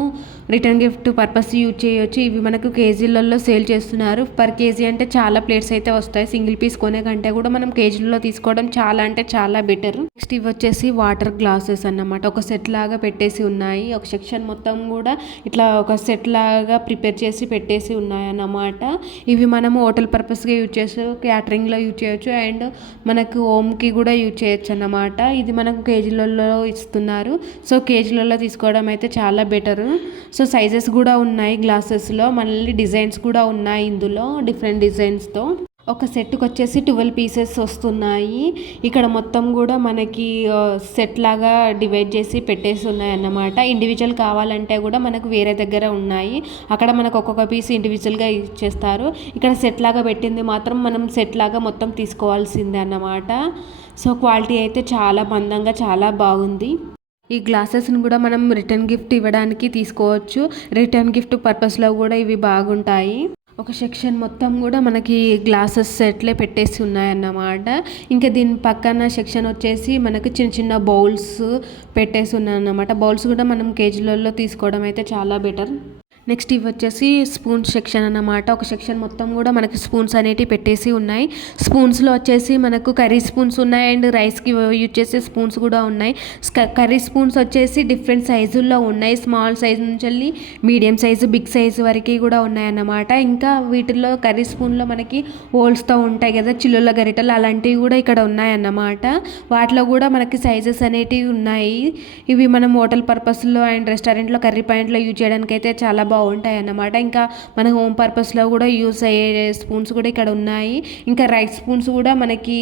రిటర్న్ గిఫ్ట్ పర్పస్ యూజ్ చేయొచ్చు. ఇవి మనకు కేజీలలో సేల్ చేస్తున్నారు. పర్ కేజీ అంటే చాలా ప్లేట్స్ అయితే వస్తాయి. సింగిల్ పీస్ కొనే కంటే కూడా మనం కేజీలలో తీసుకోవడం చాలా అంటే చాలా బెటర్. నెక్స్ట్ ఇవి వచ్చేసి వాటర్ గ్లాసెస్ అన్నమాట. ఒక సెట్ లాగా పెట్టేసి ఉన్నాయి. ఒక సెక్షన్ మొత్తం కూడా ఇట్లా ఒక సెట్ లాగా ప్రిపేర్ చేసి పెట్టేసి ఉన్నాయి అన్నమాట. ఇవి మనము హోటల్ పర్పస్గా యూజ్ చేయొచ్చు, క్యాటరింగ్లో యూజ్ చేయొచ్చు అండ్ మనకు హోమ్కి కూడా యూజ్ చేయొచ్చు అన్నమాట. ఇది మనకు కేజీలలో ఇస్తున్నారు. సో కేజీలలో తీసుకోవడం అయితే చాలా బెటర్. సో సైజెస్ కూడా ఉన్నాయి గ్లాసెస్లో, మళ్ళీ డిజైన్స్ కూడా ఉన్నాయి ఇందులో డిఫరెంట్ డిజైన్స్తో. ఒక సెట్కి వచ్చేసి 12 పీసెస్ వస్తున్నాయి. ఇక్కడ మొత్తం కూడా మనకి సెట్ లాగా డివైడ్ చేసి పెట్టేసి ఉన్నాయి అన్నమాట. ఇండివిజువల్ కావాలంటే కూడా మనకు వేరే దగ్గర ఉన్నాయి. అక్కడ మనకు ఒక్కొక్క పీస్ ఇండివిజువల్గా ఇచ్చేస్తారు. ఇక్కడ సెట్ లాగా పెట్టింది మాత్రం మనం సెట్ లాగా మొత్తం తీసుకోవాల్సిందే అన్నమాట. సో క్వాలిటీ అయితే చాలా మందంగా చాలా బాగుంది. ఈ గ్లాసెస్ని కూడా మనం రిటర్న్ గిఫ్ట్ ఇవ్వడానికి తీసుకోవచ్చు. రిటర్న్ గిఫ్ట్ పర్పస్లో కూడా ఇవి బాగుంటాయి. ఒక సెక్షన్ మొత్తం కూడా మనకి గ్లాసెస్ సెట్లే పెట్టేసి ఉన్నాయన్నమాట. ఇంకా దీని పక్కన సెక్షన్ వచ్చేసి మనకు చిన్న చిన్న బౌల్స్ పెట్టేసి ఉన్నాయన్నమాట. బౌల్స్ కూడా మనం కేజీలలో తీసుకోవడం అయితే చాలా బెటర్. నెక్స్ట్ ఇవి వచ్చేసి స్పూన్స్ సెక్షన్ అన్నమాట. ఒక సెక్షన్ మొత్తం కూడా మనకి స్పూన్స్ అనేటివి పెట్టేసి ఉన్నాయి. స్పూన్స్లో వచ్చేసి మనకు కర్రీ స్పూన్స్ ఉన్నాయి అండ్ రైస్కి యూజ్ చేసే స్పూన్స్ కూడా ఉన్నాయి. కర్రీ స్పూన్స్ వచ్చేసి డిఫరెంట్ సైజుల్లో ఉన్నాయి. స్మాల్ సైజ్ నుంచి వెళ్ళి మీడియం సైజు, బిగ్ సైజు వరకు కూడా ఉన్నాయన్నమాట. ఇంకా వీటిల్లో కర్రీ స్పూన్లో మనకి హోల్స్తో ఉంటాయి కదా చిల్లుల గరిటెలు, అలాంటివి కూడా ఇక్కడ ఉన్నాయన్నమాట. వాటిలో కూడా మనకి సైజెస్ అనేటివి ఉన్నాయి. ఇవి మనం హోటల్ పర్పస్లో అండ్ రెస్టారెంట్లో కర్రీ పాయింట్లో యూజ్ చేయడానికి అయితే చాలా బాగుంటాయి అన్నమాట. ఇంకా మన హోమ్ పర్పస్లో కూడా యూస్ అయ్యే స్పూన్స్ కూడా ఇక్కడ ఉన్నాయి. ఇంకా రైస్ స్పూన్స్ కూడా మనకి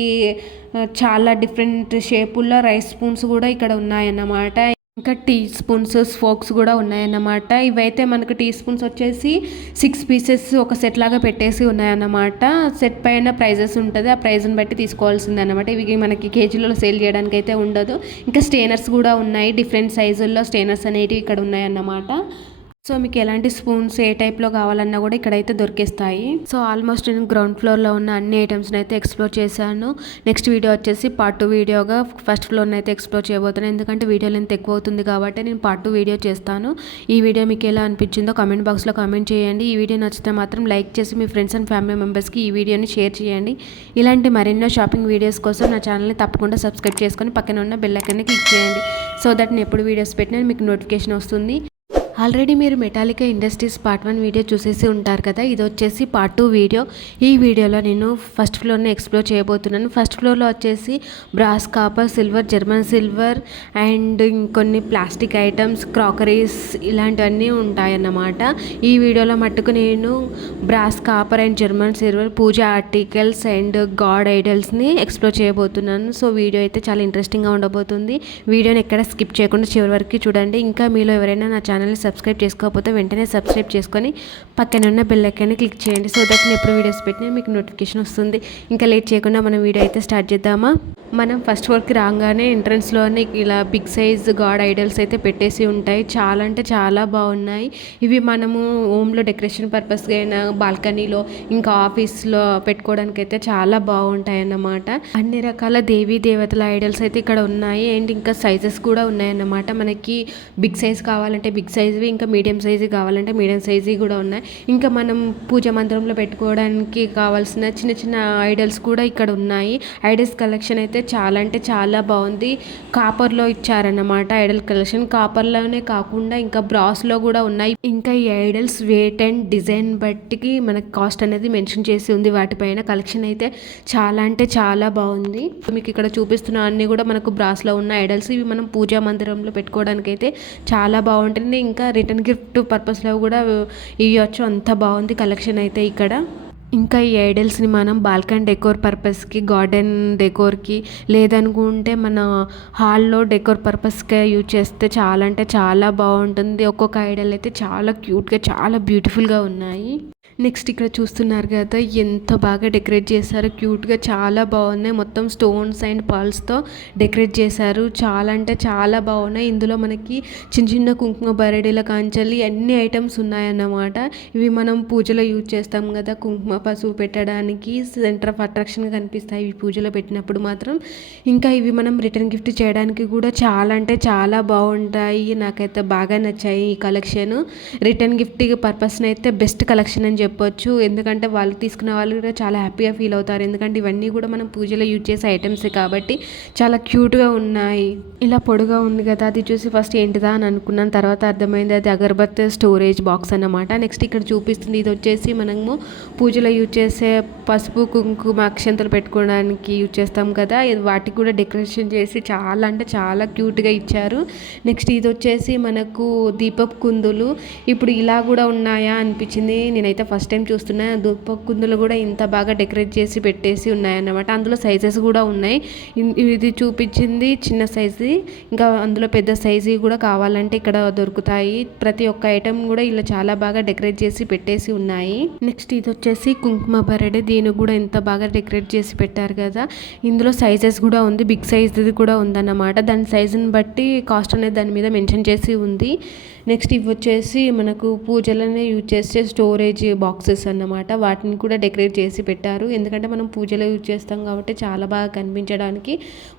చాలా డిఫరెంట్ షేపుల్లో రైస్ స్పూన్స్ కూడా ఇక్కడ ఉన్నాయన్నమాట. ఇంకా టీ స్పూన్స్, ఫోక్స్ కూడా ఉన్నాయన్నమాట. ఇవైతే మనకు టీ స్పూన్స్ వచ్చేసి 6 పీసెస్ ఒక సెట్ లాగా పెట్టేసి ఉన్నాయన్నమాట. సెట్ పైన ప్రైజెస్ ఉంటుంది, ఆ ప్రైజ్ని బట్టి తీసుకోవాల్సింది అనమాట. ఇవి మనకి కేజీలలో సేల్ చేయడానికి అయితే ఉండదు. ఇంకా స్టెయినర్స్ కూడా ఉన్నాయి. డిఫరెంట్ సైజుల్లో స్టెయినర్స్ అనేటివి ఇక్కడ ఉన్నాయన్నమాట. సో మీకు ఎలాంటి స్పూన్స్ ఏ టైప్లో కావాలన్నా కూడా ఇక్కడైతే దొరికేస్తాయి. సో ఆల్మోస్ట్ నేను గ్రౌండ్ ఫ్లోర్లో ఉన్న అన్ని ఐటమ్స్ని అయితే ఎక్స్ప్లోర్ చేశాను. నెక్స్ట్ వీడియో వచ్చేసి పార్ట్ 2 వీడియోగా ఫస్ట్ ఫ్లోర్ని అయితే ఎక్స్ప్లోర్ చేయబోతున్నాను. ఎందుకంటే వీడియో లెంత్ ఎక్కువ అవుతుంది కాబట్టి నేను పార్ట్ 2 వీడియో చేస్తాను. ఈ వీడియో మీకు ఎలా అనిపించిందో కామెంట్ బాక్స్లో కామెంట్ చేయండి. ఈ వీడియో నచ్చితే మాత్రం లైక్ చేసి మీ ఫ్రెండ్స్ అండ్ ఫ్యామిలీ మెంబర్స్కి ఈ వీడియోని షేర్ చేయండి. ఇలాంటి మరెన్నో షాపింగ్ వీడియోస్ కోసం నా ఛానల్ని తప్పకుండా సబ్స్క్రైబ్ చేసుకొని పక్కన ఉన్న బెల్ ఐకాన్ని క్లిక్ చేయండి. సో దట్ నేను ఎప్పుడు వీడియోస్ పెట్టినా మీకు నోటిఫికేషన్ వస్తుంది. ఆల్రెడీ మీరు మెటాలికా ఇండస్ట్రీస్ పార్ట్ 1 వీడియో చూసేసి ఉంటారు కదా. ఇది వచ్చేసి పార్ట్ 2 వీడియో. ఈ వీడియోలో నేను ఫస్ట్ ఫ్లోర్ని ఎక్స్ప్లోర్ చేయబోతున్నాను. ఫస్ట్ ఫ్లోర్లో వచ్చేసి brass, copper, silver, German silver and ఇంకొన్ని ప్లాస్టిక్ ఐటమ్స్, క్రాకరీస్ ఇలాంటివన్నీ ఉంటాయన్నమాట. ఈ వీడియోలో మట్టుకు నేను brass, copper and German silver puja articles and god ఐడల్స్ని ఎక్స్ప్లోర్ చేయబోతున్నాను. సో వీడియో అయితే చాలా ఇంట్రెస్టింగ్గా ఉండబోతుంది. వీడియోని ఎక్కడ స్కిప్ చేయకుండా చివరి వరకు చూడండి. ఇంకా మీలో ఎవరైనా నా ఛానల్ని సబ్స్క్రైబ్ చేసుకోకపోతే వెంటనే సబ్స్క్రైబ్ చేసుకొని పక్కన ఉన్న బెల్ ఐకాన్ని క్లిక్ చేయండి. సో దట్ నేను ఎప్పుడు వీడియోస్ పెట్టినా మీకు నోటిఫికేషన్ వస్తుంది. ఇంకా లేట్ చేయకుండా మనం వీడియో అయితే స్టార్ట్ చేద్దామా. మనం ఫస్ట్ ఫ్లోర్కి రాగానే ఎంట్రన్స్లోనే ఇలా బిగ్ సైజ్ గాడ్ ఐడల్స్ అయితే పెట్టేసి ఉంటాయి. చాలా అంటే చాలా బాగున్నాయి. ఇవి మనము హోమ్లో డెకరేషన్ పర్పస్గా అయినా బాల్కనీలో ఇంకా ఆఫీస్లో పెట్టుకోవడానికి అయితే చాలా బాగుంటాయి అన్నమాట. అన్ని రకాల దేవీ దేవతల ఐడల్స్ అయితే ఇక్కడ ఉన్నాయి అండ్ ఇంకా సైజెస్ కూడా ఉన్నాయన్నమాట. మనకి బిగ్ సైజ్ కావాలంటే బిగ్ సైజ్వి, ఇంకా మీడియం సైజు కావాలంటే మీడియం సైజు కూడా ఉన్నాయి. ఇంకా మనం పూజ మందిరంలో పెట్టుకోవడానికి కావాల్సిన చిన్న చిన్న ఐడల్స్ కూడా ఇక్కడ ఉన్నాయి. ఐడల్స్ కలెక్షన్ అయితే చాలా అంటే చాలా బాగుంది. కాపర్లో ఇచ్చారన్నమాట ఐడల్ కలెక్షన్. కాపర్లోనే కాకుండా ఇంకా బ్రాస్లో కూడా ఉన్నాయి. ఇంకా ఈ ఐడల్స్ వెయిట్ అండ్ డిజైన్ బట్టికి మనకి కాస్ట్ అనేది మెన్షన్ చేసి ఉంది. వాటిపైన కలెక్షన్ అయితే చాలా అంటే చాలా బాగుంది. మీకు ఇక్కడ చూపిస్తున్న అన్ని కూడా మనకు బ్రాస్లో ఉన్న ఐడల్స్. ఇవి మనం పూజా మందిరంలో పెట్టుకోవడానికి అయితే చాలా బాగుంటుంది. ఇంకా రిటర్న్ గిఫ్ట్ పర్పస్లో కూడా ఇవ్వచ్చు. అంత బాగుంది కలెక్షన్ అయితే ఇక్కడ. ఇంకా ఈ ఐడల్స్ని మనం బాల్కనీ డెకోర్ పర్పస్కి, గార్డెన్ డెకోర్కి, లేదనుకుంటే మన హాల్లో డెకోర్ పర్పస్గా యూజ్ చేస్తే చాలా అంటే చాలా బాగుంటుంది. ఒక్కొక్క ఐడల్ అయితే చాలా క్యూట్గా, చాలా బ్యూటిఫుల్గా ఉన్నాయి. నెక్స్ట్ ఇక్కడ చూస్తున్నారు కదా, ఎంత బాగా డెకరేట్ చేశారు. క్యూట్గా చాలా బాగున్నాయి. మొత్తం స్టోన్స్ అండ్ పర్ల్స్తో డెకరేట్ చేశారు. చాలా అంటే చాలా బాగున్నాయి. ఇందులో మనకి చిన్న చిన్న కుంకుమ బరడీల కాంచెల్లి అన్ని ఐటమ్స్ ఉన్నాయన్నమాట. ఇవి మనం పూజలో యూజ్ చేస్తాం కదా, కుంకుమ పసుపు పెట్టడానికి సెంటర్ ఆఫ్ అట్రాక్షన్గా కనిపిస్తాయి ఇవి పూజలో పెట్టినప్పుడు మాత్రం. ఇంకా ఇవి మనం రిటర్న్ గిఫ్ట్ చేయడానికి కూడా చాలా అంటే చాలా బాగుంటాయి. నాకైతే బాగా నచ్చాయి ఈ కలెక్షన్. రిటర్న్ గిఫ్ట్ పర్పస్ని అయితే బెస్ట్ కలెక్షన్ అని చెప్పొచ్చు. ఎందుకంటే వాళ్ళు తీసుకున్న వాళ్ళు కూడా చాలా హ్యాపీగా ఫీల్ అవుతారు. ఎందుకంటే ఇవన్నీ కూడా మనం పూజలో యూజ్ చేసే ఐటమ్స్ కాబట్టి చాలా క్యూట్గా ఉన్నాయి. ఇలా పొడుగా ఉంది కదా, అది చూసి ఫస్ట్ ఏంటిదా అని అనుకున్నాను. తర్వాత అర్థమైంది అది అగరబత్తి స్టోరేజ్ బాక్స్ అన్నమాట. నెక్స్ట్ ఇక్కడ చూపిస్తుంది, ఇది వచ్చేసి మనము పూజలో యూజ్ చేసే పసుపు కుంకుమ అక్షంతలు పెట్టుకోవడానికి యూజ్ చేస్తాం కదా, వాటికి కూడా డెకరేషన్ చేసి చాలా అంటే చాలా క్యూట్గా ఇచ్చారు. నెక్స్ట్ ఇది వచ్చేసి మనకు దీపపు కుందులు. ఇప్పుడు ఇలా కూడా ఉన్నాయా అనిపించింది. నేనైతే ఫస్ట్ టైం చూస్తున్నా. దీపపు కుందులు కూడా ఇంత బాగా డెకరేట్ చేసి పెట్టేసి ఉన్నాయన్నమాట. అందులో సైజెస్ కూడా ఉన్నాయి. ఇది చూపించింది చిన్న సైజు, ఇంకా అందులో పెద్ద సైజు కూడా కావాలంటే ఇక్కడ దొరుకుతాయి. ప్రతి ఒక్క ఐటమ్ కూడా ఇలా చాలా బాగా డెకరేట్ చేసి పెట్టేసి ఉన్నాయి. నెక్స్ట్ ఇది వచ్చేసి కుంకుమ బరడే. దీనికి కూడా ఎంత బాగా డెకరేట్ చేసి పెట్టారు కదా. ఇందులో సైజెస్ కూడా ఉంది, బిగ్ సైజ్ది కూడా ఉందన్నమాట. దాని సైజుని బట్టి కాస్ట్ అనేది దాని మీద మెన్షన్ చేసి ఉంది. నెక్స్ట్ ఇవి వచ్చేసి మనకు పూజలనే యూజ్ చేసే స్టోరేజ్ బాక్సెస్ అన్నమాట. వాటిని కూడా డెకరేట్ చేసి పెట్టారు. ఎందుకంటే మనం పూజలో యూజ్ చేస్తాం కాబట్టి చాలా బాగా కనిపించడానికి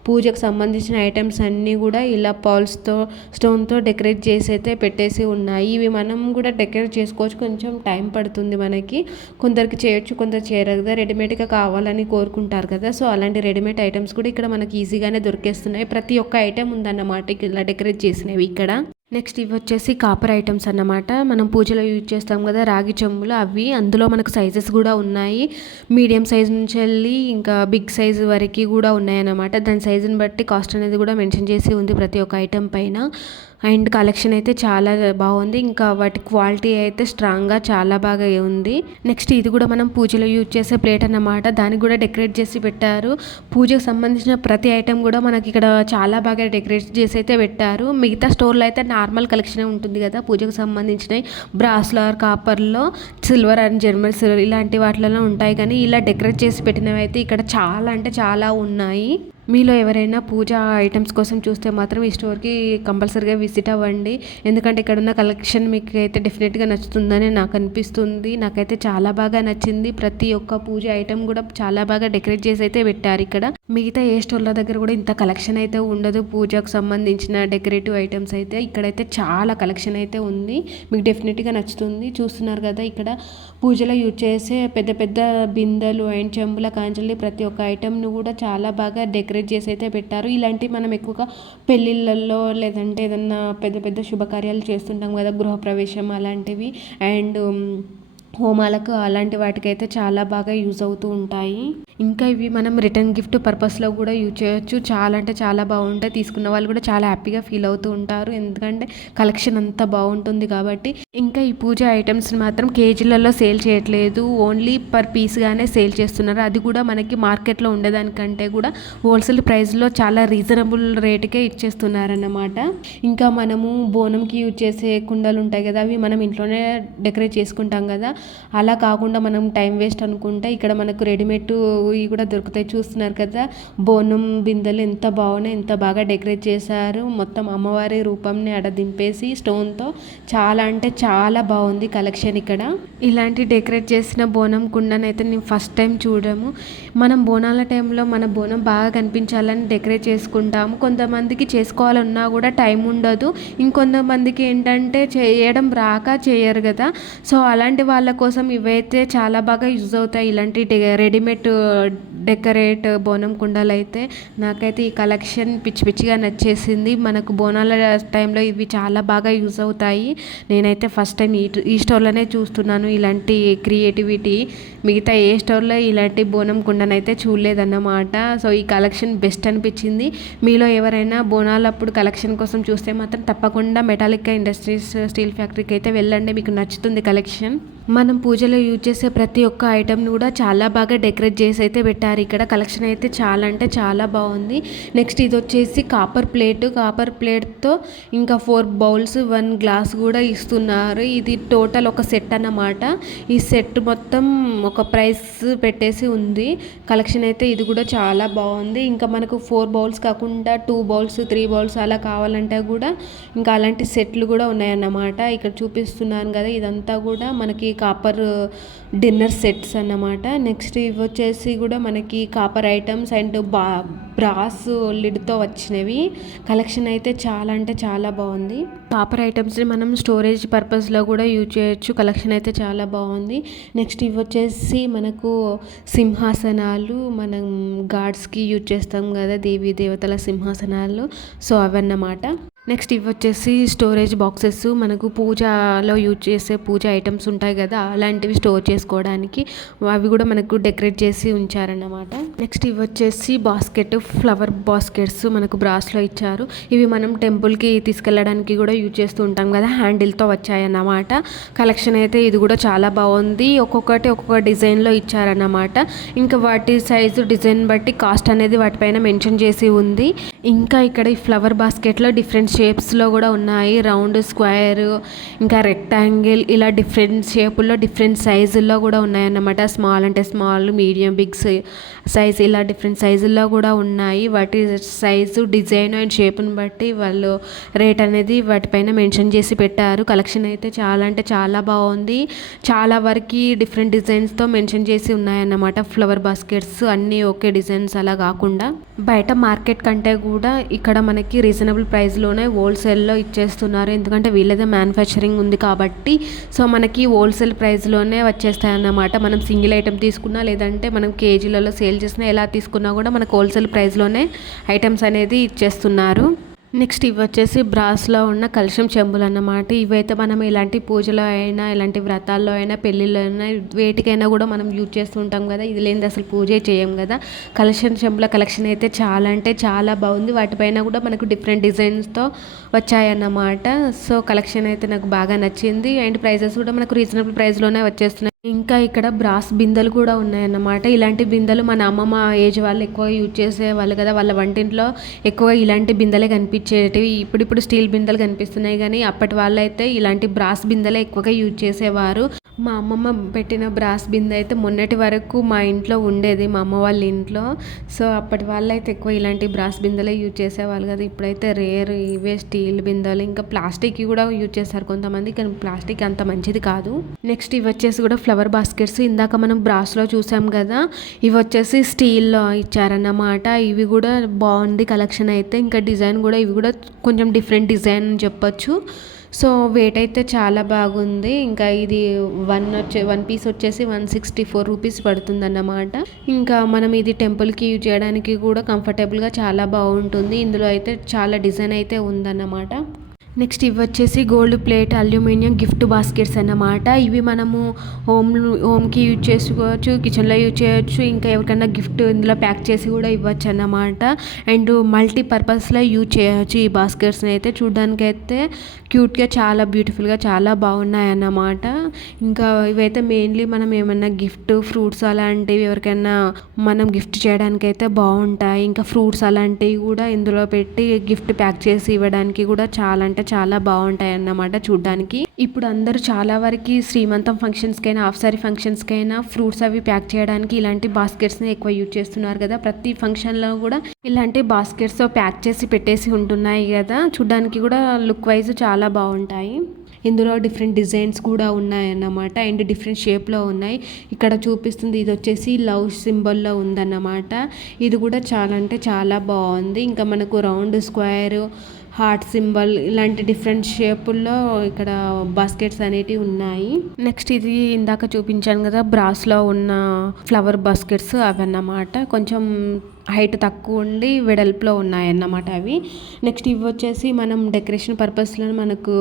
పూజకు సంబంధించిన ఐటమ్స్ అన్నీ కూడా ఇలా పాల్స్తో స్టోన్తో డెకరేట్ చేసి అయితే పెట్టేసి ఉన్నాయి. ఇవి మనం కూడా డెకరేట్ చేసుకోవచ్చు. కొంచెం టైం పడుతుంది మనకి. కొందరికి చేయొచ్చు, కొందరు చేయరు కదా, రెడీమేడ్గా కావాలని కోరుకుంటారు కదా. సో అలాంటి రెడీమేడ్ ఐటమ్స్ కూడా ఇక్కడ మనకి ఈజీగానే దొరికేస్తున్నాయి. ప్రతి ఒక్క ఐటమ్ ఉందన్నమాట ఇలా డెకరేట్ చేసినవి ఇక్కడ. నెక్స్ట్ ఇవి వచ్చేసి కాపర్ ఐటమ్స్ అన్నమాట. మనం పూజలో యూజ్ చేస్తాం కదా రాగి చెంబులు, అవి. అందులో మనకు సైజెస్ కూడా ఉన్నాయి. మీడియం సైజ్ నుంచి వెళ్ళి ఇంకా బిగ్ సైజ్ వరకు కూడా ఉన్నాయన్నమాట. దాని సైజుని బట్టి కాస్ట్ అనేది కూడా మెన్షన్ చేసి ఉంది ప్రతి ఒక్క ఐటమ్ పైన. అండ్ కలెక్షన్ అయితే చాలా బాగుంది. ఇంకా వాటి క్వాలిటీ అయితే స్ట్రాంగ్గా చాలా బాగా ఉంది. నెక్స్ట్ ఇది కూడా మనం పూజలో యూజ్ చేసే ప్లేట్ అన్నమాట. దానికి కూడా డెకరేట్ చేసి పెట్టారు. పూజకు సంబంధించిన ప్రతి ఐటెం కూడా మనకి ఇక్కడ చాలా బాగా డెకరేట్ చేసి అయితే పెట్టారు. మిగతా స్టోర్లో అయితే నార్మల్ కలెక్షన్ ఉంటుంది కదా పూజకు సంబంధించినవి, బ్రాస్లో కాపర్లో సిల్వర్ అండ్ జర్మన్ సిల్వర్ ఇలాంటి వాటిలో ఉంటాయి. కానీ ఇలా డెకరేట్ చేసి పెట్టినవి అయితే ఇక్కడ చాలా అంటే చాలా ఉన్నాయి. మీలో ఎవరైనా పూజ ఐటమ్స్ కోసం చూస్తే మాత్రం ఈ స్టోర్కి కంపల్సరీగా విజిట్ అవ్వండి. ఎందుకంటే ఇక్కడ ఉన్న కలెక్షన్ మీకు అయితే డెఫినెట్గా నచ్చుతుందని నాకు అనిపిస్తుంది. నాకైతే చాలా బాగా నచ్చింది. ప్రతి ఒక్క పూజ ఐటమ్ కూడా చాలా బాగా డెకరేట్ చేసి అయితే పెట్టారు ఇక్కడ. మిగతా ఏ స్టోర్ల దగ్గర కూడా ఇంత కలెక్షన్ అయితే ఉండదు పూజకు సంబంధించిన డెకరేటివ్ ఐటమ్స్ అయితే. ఇక్కడైతే చాలా కలెక్షన్ అయితే ఉంది, మీకు డెఫినెట్గా నచ్చుతుంది. చూస్తున్నారు కదా, ఇక్కడ పూజలో యూజ్ చేసే పెద్ద పెద్ద బిందెలు అండ్ చెంబుల కాంచెల్లి ప్రతి ఒక్క ఐటమ్ను కూడా చాలా బాగా డెకరేట్ చేసి అయితే పెట్టారు. ఇలాంటివి మనం ఎక్కువగా పెళ్ళిళ్ళల్లో లేదంటే ఏదన్నా పెద్ద పెద్ద శుభకార్యాలు చేస్తుంటాం కదా, గృహప్రవేశం అలాంటివి అండ్ హోమాలకు అలాంటి వాటికైతే చాలా బాగా యూజ్ అవుతూ ఉంటాయి. ఇంకా ఇవి మనం రిటర్న్ గిఫ్ట్ పర్పస్లో కూడా యూజ్ చేయొచ్చు. చాలా అంటే చాలా బాగుంటాయి. తీసుకున్న వాళ్ళు కూడా చాలా హ్యాపీగా ఫీల్ అవుతూ ఉంటారు, ఎందుకంటే కలెక్షన్ అంతా బాగుంటుంది కాబట్టి. ఇంకా ఈ పూజ ఐటమ్స్ని మాత్రం కేజీలలో సేల్ చేయట్లేదు, ఓన్లీ పర్ పీస్గానే సేల్ చేస్తున్నారు. అది కూడా మనకి మార్కెట్లో ఉండేదానికంటే కూడా హోల్సేల్ ప్రైస్లో చాలా రీజనబుల్ రేటుకే ఇచ్చేస్తున్నారన్నమాట. ఇంకా మనము బోనంకి యూజ్ చేసే కుండలు ఉంటాయి కదా, అవి మనం ఇంట్లోనే డెకరేట్ చేసుకుంటాం కదా. అలా కాకుండా మనం టైం వేస్ట్ అనుకుంటే ఇక్కడ మనకు రెడీమేడ్ ఇవి కూడా దొరుకుతాయి. చూస్తున్నారు కదా, బోనం బిందెలు ఎంత బాగున్నాయి, ఎంత బాగా డెకరేట్ చేశారు. మొత్తం అమ్మవారి రూపంని ఆడ దింపేసి స్టోన్తో చాలా అంటే చాలా బాగుంది కలెక్షన్ ఇక్కడ. ఇలాంటి డెకరేట్ చేసిన బోనం కుండనైతే నేను ఫస్ట్ టైం చూడము. మనం బోనాల టైంలో మన బోనం బాగా కనిపించాలని డెకరేట్ చేసుకుంటాము. కొంతమందికి చేసుకోవాలన్నా కూడా టైం ఉండదు, ఇంకొంతమందికి ఏంటంటే చేయడం రాక చేయరు కదా. సో అలాంటి వాళ్ళ కోసం ఇవైతే చాలా బాగా యూజ్ అవుతాయి. ఇలాంటి రెడీమేడ్ డెకరేట్ బోనం కుండలు అయితే నాకైతే ఈ కలెక్షన్ పిచ్చి పిచ్చిగా నచ్చేసింది. మనకు బోనాల టైంలో ఇవి చాలా బాగా యూజ్ అవుతాయి. నేనైతే ఫస్ట్ టైం ఈ స్టోర్లోనే చూస్తున్నాను ఇలాంటి క్రియేటివిటీ. మిగతా ఏ స్టోర్లో ఇలాంటి బోనం కుండనైతే చూడలేదన్నమాట. సో ఈ కలెక్షన్ బెస్ట్ అనిపించింది. మీలో ఎవరైనా బోనాలప్పుడు కలెక్షన్ కోసం చూస్తే మాత్రం తప్పకుండా మెటాలికా ఇండస్ట్రీస్ స్టీల్ ఫ్యాక్టరీకి అయితే వెళ్ళండి, మీకు నచ్చుతుంది కలెక్షన్. మనం పూజలో యూజ్ చేసే ప్రతి ఒక్క ఐటెంని కూడా చాలా బాగా డెకరేట్ చేసి అయితే పెట్టారు. ఇక్కడ కలెక్షన్ అయితే చాలా అంటే చాలా బాగుంది. నెక్స్ట్ ఇది వచ్చేసి కాపర్ ప్లేట్తో ఇంకా 4 బౌల్స్ 1 గ్లాస్ కూడా ఇస్తున్నారు. ఇది టోటల్ ఒక సెట్ అన్నమాట. ఈ సెట్ మొత్తం ఒక ప్రైస్ పెట్టేసి ఉంది. కలెక్షన్ అయితే ఇది కూడా చాలా బాగుంది. ఇంకా మనకు 4 బౌల్స్ కాకుండా 2 బౌల్స్ 3 బౌల్స్ అలా కావాలంటే కూడా ఇంకా అలాంటి సెట్లు కూడా ఉన్నాయన్నమాట. ఇక్కడ చూపిస్తున్నాను కదా, ఇదంతా కూడా మనకి కాపర్ డిన్నర్ సెట్స్ అన్నమాట. నెక్స్ట్ ఇవి వచ్చేసి కూడా మనకి కాపర్ ఐటమ్స్ అండ్ బ్రాస్ లిడ్తో వచ్చినవి. కలెక్షన్ అయితే చాలా అంటే చాలా బాగుంది. కాపర్ ఐటమ్స్ని మనం స్టోరేజ్ పర్పస్లో కూడా యూజ్ చేయొచ్చు. కలెక్షన్ అయితే చాలా బాగుంది. నెక్స్ట్ ఇవి వచ్చేసి మనకు సింహాసనాలు, మనం గాడ్స్కి యూజ్ చేస్తాం కదా దేవీ దేవతల సింహాసనాలు, సో అవన్నమాట. నెక్స్ట్ ఇవి వచ్చేసి స్టోరేజ్ బాక్సెస్, మనకు పూజలో యూజ్ చేసే పూజ ఐటమ్స్ ఉంటాయి కదా అలాంటివి స్టోర్ చేసుకోవడానికి, అవి కూడా మనకు డెకరేట్ చేసి ఉంచారన్నమాట. నెక్స్ట్ ఇవి వచ్చేసి ఫ్లవర్ బాస్కెట్స్ మనకు బ్రాస్లో ఇచ్చారు. ఇవి మనం టెంపుల్కి తీసుకెళ్ళడానికి కూడా యూజ్ చేస్తూ ఉంటాం కదా, హ్యాండిల్తో వచ్చాయన్నమాట. కలెక్షన్ అయితే ఇది కూడా చాలా బాగుంది. ఒక్కొక్కటి ఒక్కొక్క డిజైన్లో ఇచ్చారన్నమాట. ఇంకా వాటి సైజు డిజైన్ బట్టి కాస్ట్ అనేది వాటిపైన మెన్షన్ చేసి ఉంది. ఇంకా ఇక్కడ ఈ ఫ్లవర్ బాస్కెట్లో డిఫరెంట్ షేప్స్లో కూడా ఉన్నాయి. రౌండ్, స్క్వేర్, ఇంకా రెక్టాంగిల్, ఇలా డిఫరెంట్ షేపుల్లో డిఫరెంట్ సైజుల్లో కూడా ఉన్నాయన్నమాట. స్మాల్ అంటే స్మాల్, మీడియం, బిగ్ సైజ్, ఇలా డిఫరెంట్ సైజుల్లో కూడా ఉన్నాయి. వాటి సైజు, డిజైన్ అండ్ షేప్ని బట్టి వాళ్ళు రేట్ అనేది వాటిపైన మెన్షన్ చేసి పెట్టారు. కలెక్షన్ అయితే చాలా అంటే చాలా బాగుంది. చాలా వరకు డిఫరెంట్ డిజైన్స్తో మెన్షన్ చేసి ఉన్నాయన్నమాట. ఫ్లవర్ బాస్కెట్స్ అన్నీ ఒకే డిజైన్స్ అలా కాకుండా బయట మార్కెట్ కంటే కూడా ఇక్కడ మనకి రీజనబుల్ ప్రైస్లోనే హోల్సేల్లో ఇచ్చేస్తున్నారు. ఎందుకంటే వీళ్ళదే మ్యానుఫ్యాక్చరింగ్ ఉంది కాబట్టి, సో మనకి హోల్సేల్ ప్రైస్లోనే వచ్చేస్తాయి అన్నమాట. మనం సింగిల్ ఐటెం తీసుకున్నా లేదంటే మనం కేజీలలో సేల్ చేసినా ఎలా తీసుకున్నా కూడా మనకు హోల్సేల్ ప్రైస్లోనే ఐటమ్స్ అనేది ఇచ్చేస్తున్నారు. నెక్స్ట్ ఇవి వచ్చేసి బ్రాస్లో ఉన్న కలశం చెంబులు అన్నమాట. ఇవైతే మనం ఇలాంటి పూజలో అయినా, ఇలాంటి వ్రతాల్లో అయినా, పెళ్ళిళ్ళలో అయినా, వేటికైనా కూడా మనం యూజ్ చేస్తూ ఉంటాం కదా. ఇది లేనిది అసలు పూజే చేయం కదా. కలశం చెంబుల కలెక్షన్ అయితే చాలా అంటే చాలా బాగుంది. వాటిపైన కూడా మనకు డిఫరెంట్ డిజైన్స్తో వచ్చాయన్నమాట. సో కలెక్షన్ అయితే నాకు బాగా నచ్చింది. అండ్ ప్రైజెస్ కూడా మనకు రీజనబుల్ ప్రైస్లోనే వచ్చేస్తున్నాయి. ఇంకా ఇక్కడ బ్రాస్ బిందెలు కూడా ఉన్నాయన్నమాట. ఇలాంటి బిందెలు మన అమ్మమ్మ ఏజ్ వాళ్ళు ఎక్కువ యూజ్ చేసేవాళ్ళు కదా. వాళ్ళ వంటింట్లో ఎక్కువ ఇలాంటి బిందెలే కనిపించేటివి. ఇప్పుడు స్టీల్ బిందెలు కనిపిస్తున్నాయి కానీ అప్పటి వాళ్ళు అయితే ఇలాంటి బ్రాస్ బిందెలే ఎక్కువగా యూజ్ చేసేవారు. మా అమ్మమ్మ పెట్టిన బ్రాస్ బిందె అయితే మొన్నటి వరకు మా ఇంట్లో ఉండేది, మా అమ్మ వాళ్ళ ఇంట్లో. సో అప్పటి వాళ్ళు అయితే ఎక్కువ ఇలాంటి బ్రాస్ బిందెలే యూజ్ చేసేవాళ్ళు కదా. ఇప్పుడైతే రేర్ ఇవే స్టీల్ బిందెలు, ఇంకా ప్లాస్టిక్ కూడా యూజ్ చేస్తారు కొంతమంది, కానీ ప్లాస్టిక్ అంత మంచిది కాదు. నెక్స్ట్ ఇవి వచ్చేసి కూడా ఫ్లవర్ బాస్కెట్స్. ఇందాక మనం బ్రాస్లో చూసాం కదా, ఇవి వచ్చేసి స్టీల్లో ఇచ్చారన్నమాట. ఇవి కూడా బాగుంది కలెక్షన్ అయితే. ఇంకా డిజైన్ కూడా ఇవి కూడా కొంచెం డిఫరెంట్ డిజైన్ అని చెప్పొచ్చు. సో వెయిట్ అయితే చాలా బాగుంది. ఇంకా ఇది వన్ పీస్ వచ్చేసి 164 రూపీస్ పడుతుంది అన్నమాట. ఇంకా మనం ఇది టెంపుల్కి యూజ్ చేయడానికి కూడా కంఫర్టబుల్గా చాలా బాగుంటుంది. ఇందులో అయితే చాలా డిజైన్ అయితే ఉందన్నమాట. నెక్స్ట్ ఇవి వచ్చేసి gold plate aluminium gift baskets అన్నమాట. ఇవి మనము హోమ్కి యూజ్ చేసుకోవచ్చు, కిచెన్లో యూజ్ చేయొచ్చు, ఇంకా ఎవరికైనా గిఫ్ట్ ఇందులో ప్యాక్ చేసి కూడా ఇవ్వచ్చు అన్నమాట. అండ్ మల్టీపర్పస్లో యూజ్ చేయవచ్చు ఈ బాస్కెట్స్ని అయితే. చూడడానికి అయితే క్యూట్గా చాలా బ్యూటిఫుల్గా చాలా బాగున్నాయి అన్నమాట. ఇంకా ఇవైతే మెయిన్లీ మనం ఏమన్నా గిఫ్ట్ ఫ్రూట్స్ అలాంటివి ఎవరికైనా మనం గిఫ్ట్ చేయడానికి అయితే బాగుంటాయి. ఇంకా ఫ్రూట్స్ అలాంటివి కూడా ఇందులో పెట్టి గిఫ్ట్ ప్యాక్ చేసి ఇవ్వడానికి కూడా చాలా అంటే చాలా బాగుంటాయి అన్నమాట చూడడానికి. ఇప్పుడు అందరూ చాలా వరకు శ్రీమంతం ఫంక్షన్స్కైనా, హాఫ్ సారీ ఫంక్షన్స్కైనా ఫ్రూట్స్ అవి ప్యాక్ చేయడానికి ఇలాంటి బాస్కెట్స్ని ఎక్కువ యూజ్ చేస్తున్నారు కదా. ప్రతి ఫంక్షన్లో కూడా ఇలాంటి బాస్కెట్స్తో ప్యాక్ చేసి పెట్టేసి ఉంటున్నాయి కదా. చూడడానికి కూడా లుక్ వైజ్ చాలా బాగుంటాయి. ఇందులో డిఫరెంట్ డిజైన్స్ కూడా ఉన్నాయన్నమాట. అండ్ డిఫరెంట్ షేప్లో ఉన్నాయి. ఇక్కడ చూపిస్తుంది ఇది వచ్చేసి లవ్ సింబల్లో ఉందన్నమాట. ఇది కూడా చాలా అంటే చాలా బాగుంది. ఇంకా మనకు రౌండ్, స్క్వేర్, హార్ట్ సింబల్ ఇలాంటి డిఫరెంట్ షేపుల్లో ఇక్కడ బాస్కెట్స్ అనేటివి ఉన్నాయి. నెక్స్ట్ ఇది ఇందాక చూపించాను కదా బ్రాస్లో ఉన్న ఫ్లవర్ బాస్కెట్స్, అవి అన్నమాట. కొంచెం హైట్ తక్కువ ఉండి వెడల్పులో ఉన్నాయన్నమాట అవి. నెక్స్ట్ ఇవి వచ్చేసి మనం డెకరేషన్ పర్పస్లో మనకు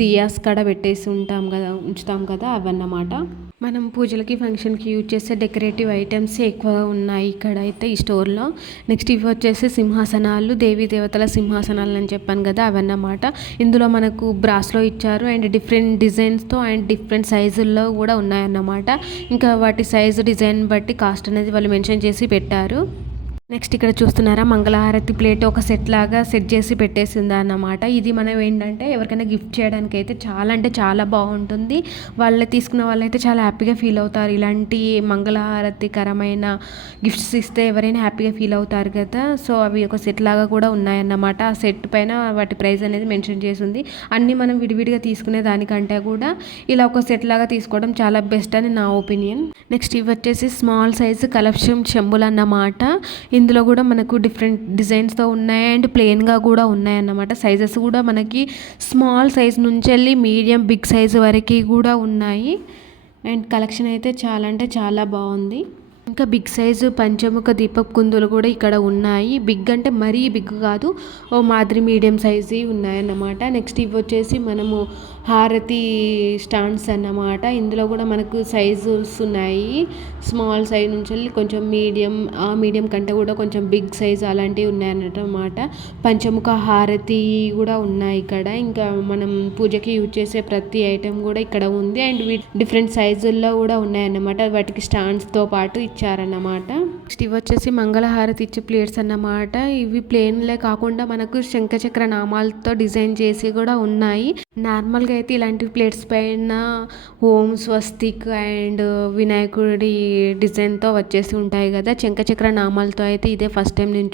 దియాస్ కాడ పెట్టేసి ఉంచుతాం కదా అవన్నమాట. మనం పూజలకి ఫంక్షన్కి యూజ్ చేసే డెకరేటివ్ ఐటమ్స్ ఎక్కువ ఉన్నాయి ఇక్కడ అయితే ఈ స్టోర్లో. నెక్స్ట్ ఇవి వచ్చేసి సింహాసనాలు, దేవీ దేవతల సింహాసనాలు అని చెప్పాను కదా, అవన్నమాట. ఇందులో మనకు బ్రాస్లో ఇచ్చారు అండ్ డిఫరెంట్ డిజైన్స్తో అండ్ డిఫరెంట్ సైజుల్లో కూడా ఉన్నాయన్నమాట. ఇంకా వాటి సైజు డిజైన్ బట్టి కాస్ట్ అనేది వాళ్ళు మెన్షన్ చేసి పెట్టారు. నెక్స్ట్ ఇక్కడ చూస్తున్నారా, మంగళహారతి ప్లేట్ ఒక సెట్ లాగా సెట్ చేసి పెట్టేసింది అన్నమాట. ఇది మనం ఏంటంటే ఎవరికైనా గిఫ్ట్ చేయడానికి అయితే చాలా అంటే చాలా బాగుంటుంది. వాళ్ళు తీసుకున్న వాళ్ళైతే చాలా హ్యాపీగా ఫీల్ అవుతారు. ఇలాంటి మంగళహారతికరమైన గిఫ్ట్స్ ఇస్తే ఎవరైనా హ్యాపీగా ఫీల్ అవుతారు కదా. సో అవి ఒక సెట్ లాగా కూడా ఉన్నాయన్నమాట. ఆ సెట్ పైన వాటి ప్రైస్ అనేది మెన్షన్ చేసింది. అన్నీ మనం విడివిడిగా తీసుకునే దానికంటే కూడా ఇలా ఒక సెట్ లాగా తీసుకోవడం చాలా బెస్ట్ అని నా ఒపీనియన్. నెక్స్ట్ ఇవి వచ్చేసి స్మాల్ సైజు కలెక్షన్ చెంబులు అన్నమాట. ఇందులో కూడా మనకు డిఫరెంట్ డిజైన్స్తో ఉన్నాయి అండ్ ప్లెయిన్గా కూడా ఉన్నాయన్నమాట. సైజెస్ కూడా మనకి స్మాల్ సైజ్ నుంచి వెళ్ళి మీడియం బిగ్ సైజు వరకు కూడా ఉన్నాయి. అండ్ కలెక్షన్ అయితే చాలా అంటే చాలా బాగుంది. ఇంకా బిగ్ సైజు పంచముఖ దీపపు కుందులు కూడా ఇక్కడ ఉన్నాయి. బిగ్ అంటే మరీ బిగ్ కాదు, ఓ మాదిరి మీడియం సైజు ఉన్నాయన్నమాట. నెక్స్ట్ ఇవి వచ్చేసి మనము హారతి స్టాండ్స్ అన్నమాట. ఇందులో కూడా మనకు సైజుస్ ఉన్నాయి. స్మాల్ సైజ్ నుంచి వెళ్ళి కొంచెం మీడియం కంటే కూడా కొంచెం బిగ్ సైజ్ అలాంటివి ఉన్నాయన్నమాట. పంచముఖ హారతి కూడా ఉన్నాయి ఇక్కడ. ఇంకా మనం పూజకి యూజ్ చేసే ప్రతి ఐటెం కూడా ఇక్కడ ఉంది. అండ్ డిఫరెంట్ సైజుల్లో కూడా ఉన్నాయన్నమాట. వాటికి స్టాండ్స్తో పాటు ఇచ్చారన్నమాట. నెక్స్ట్ ఇవి వచ్చేసి మంగళహారతి ఇచ్చే ప్లేట్స్ అన్నమాట. ఇవి ప్లేన్లే కాకుండా మనకు శంఖచక్ర నామాలతో డిజైన్ చేసి కూడా ఉన్నాయి. నార్మల్గా అయితే ఇలాంటి ప్లేట్స్ పైన ఓం, స్వస్తిక్ అండ్ వినాయకుడి డిజైన్తో వచ్చేసి ఉంటాయి కదా. శంఖచక్ర నామాలతో అయితే ఇదే ఫస్ట్ టైం నేను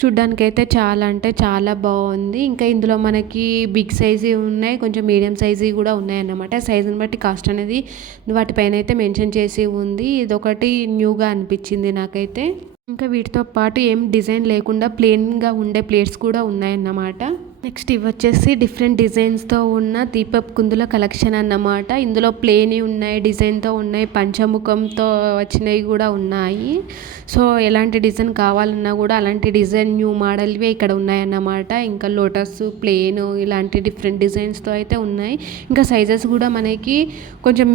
చూడ్డానికి అయితే చాలా అంటే చాలా బాగుంది. ఇంకా ఇందులో మనకి బిగ్ సైజు ఉన్నాయి, కొంచెం మీడియం సైజు కూడా ఉన్నాయి అన్నమాట. సైజుని బట్టి కాస్ట్ అనేది వాటిపైన అయితే మెన్షన్ చేసి ఉంది. ఇదొకటి న్యూగా అనిపించింది నాకైతే. ఇంకా వీటితో పాటు ఏం డిజైన్ లేకుండా ప్లెయిన్గా ఉండే ప్లేట్స్ కూడా ఉన్నాయన్నమాట. నెక్స్ట్ ఇవి వచ్చేసి డిఫరెంట్ డిజైన్స్తో ఉన్న దీపపు కుందుల కలెక్షన్ అన్నమాట. ఇందులో ప్లేన్ ఉన్నాయి, డిజైన్తో ఉన్నాయి, పంచముఖంతో వచ్చినవి కూడా ఉన్నాయి. సో ఎలాంటి డిజైన్ కావాలన్నా కూడా అలాంటి డిజైన్ న్యూ మోడల్వే ఇక్కడ ఉన్నాయన్నమాట. ఇంకా లోటస్, ప్లేన్ ఇలాంటి డిఫరెంట్ డిజైన్స్తో అయితే ఉన్నాయి. ఇంకా సైజెస్ కూడా మనకి కొంచెం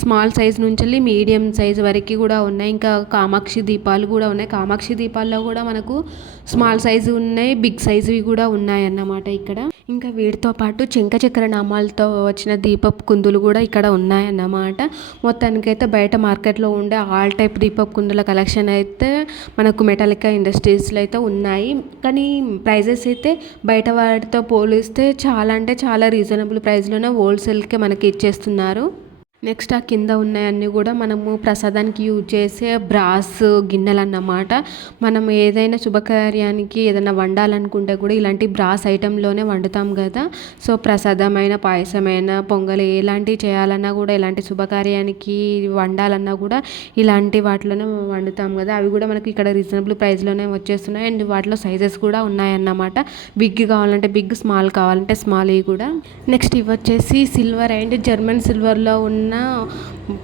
స్మాల్ సైజ్ నుంచి వెళ్ళి మీడియం సైజ్ వరకు కూడా ఉన్నాయి. ఇంకా కామాక్షి దీపాలు కూడా ఉన్నాయి. కామాక్షి దీపాల్లో కూడా మనకు స్మాల్ సైజు ఉన్నాయి, బిగ్ సైజువి కూడా ఉన్నాయి అన్నమాట ఇక్కడ. ఇంకా వీటితో పాటు శంఖచక్ర నామాలతో వచ్చిన దీపపు కుందులు కూడా ఇక్కడ ఉన్నాయన్నమాట. మొత్తానికైతే బయట మార్కెట్లో ఉండే ఆల్ టైప్ దీపపు కుందుల కలెక్షన్ అయితే మనకు మెటాలికా ఇండస్ట్రీస్లో అయితే ఉన్నాయి. కానీ ప్రైజెస్ అయితే బయట వాటితో పోలిస్తే చాలా అంటే చాలా రీజనబుల్ ప్రైస్లోనే హోల్సేల్కే మనకి ఇచ్చేస్తున్నారు. నెక్స్ట్ ఆ కింద ఉన్నాయన్నీ కూడా మనము ప్రసాదానికి యూజ్ చేసే బ్రాస్ గిన్నెలు అన్నమాట. మనం ఏదైనా శుభకార్యానికి ఏదైనా వండాలనుకుంటే కూడా ఇలాంటి బ్రాస్ ఐటెంలోనే వండుతాం కదా. సో ప్రసాదమైన, పాయసమైన, పొంగలి ఎలాంటివి చేయాలన్నా కూడా, ఇలాంటి శుభకార్యానికి వండాలన్నా కూడా ఇలాంటి వాటిలోనే వండుతాం కదా. అవి కూడా మనకి ఇక్కడ రీజనబుల్ ప్రైస్లోనే వచ్చేస్తున్నాయి. అండ్ వాటిలో సైజెస్ కూడా ఉన్నాయన్నమాట. బిగ్ కావాలంటే బిగ్, స్మాల్ కావాలంటే స్మాల్ కూడా. నెక్స్ట్ ఇవి వచ్చేసి సిల్వర్ అండ్ జర్మన్ సిల్వర్లో ఉన్న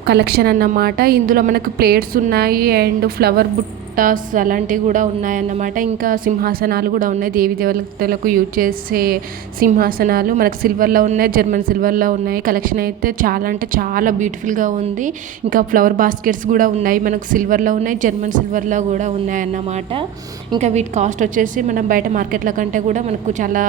కలెక్షన్ అన్నమాట. ఇందులో మనకు ప్లేట్స్ ఉన్నాయి అండ్ ఫ్లవర్ బుట్టాస్ అలాంటివి కూడా ఉన్నాయన్నమాట. ఇంకా సింహాసనాలు కూడా ఉన్నాయి. దేవి దేవతలకు యూజ్ చేసే సింహాసనాలు మనకు సిల్వర్లో ఉన్నాయి, జర్మన్ సిల్వర్లో ఉన్నాయి. కలెక్షన్ అయితే చాలా అంటే చాలా బ్యూటిఫుల్గా ఉంది. ఇంకా ఫ్లవర్ బాస్కెట్స్ కూడా ఉన్నాయి, మనకు సిల్వర్లో ఉన్నాయి, జర్మన్ సిల్వర్లో కూడా ఉన్నాయన్నమాట. ఇంకా వీటి కాస్ట్ వచ్చేసి మనం బయట మార్కెట్ల కంటే కూడా మనకు చాలా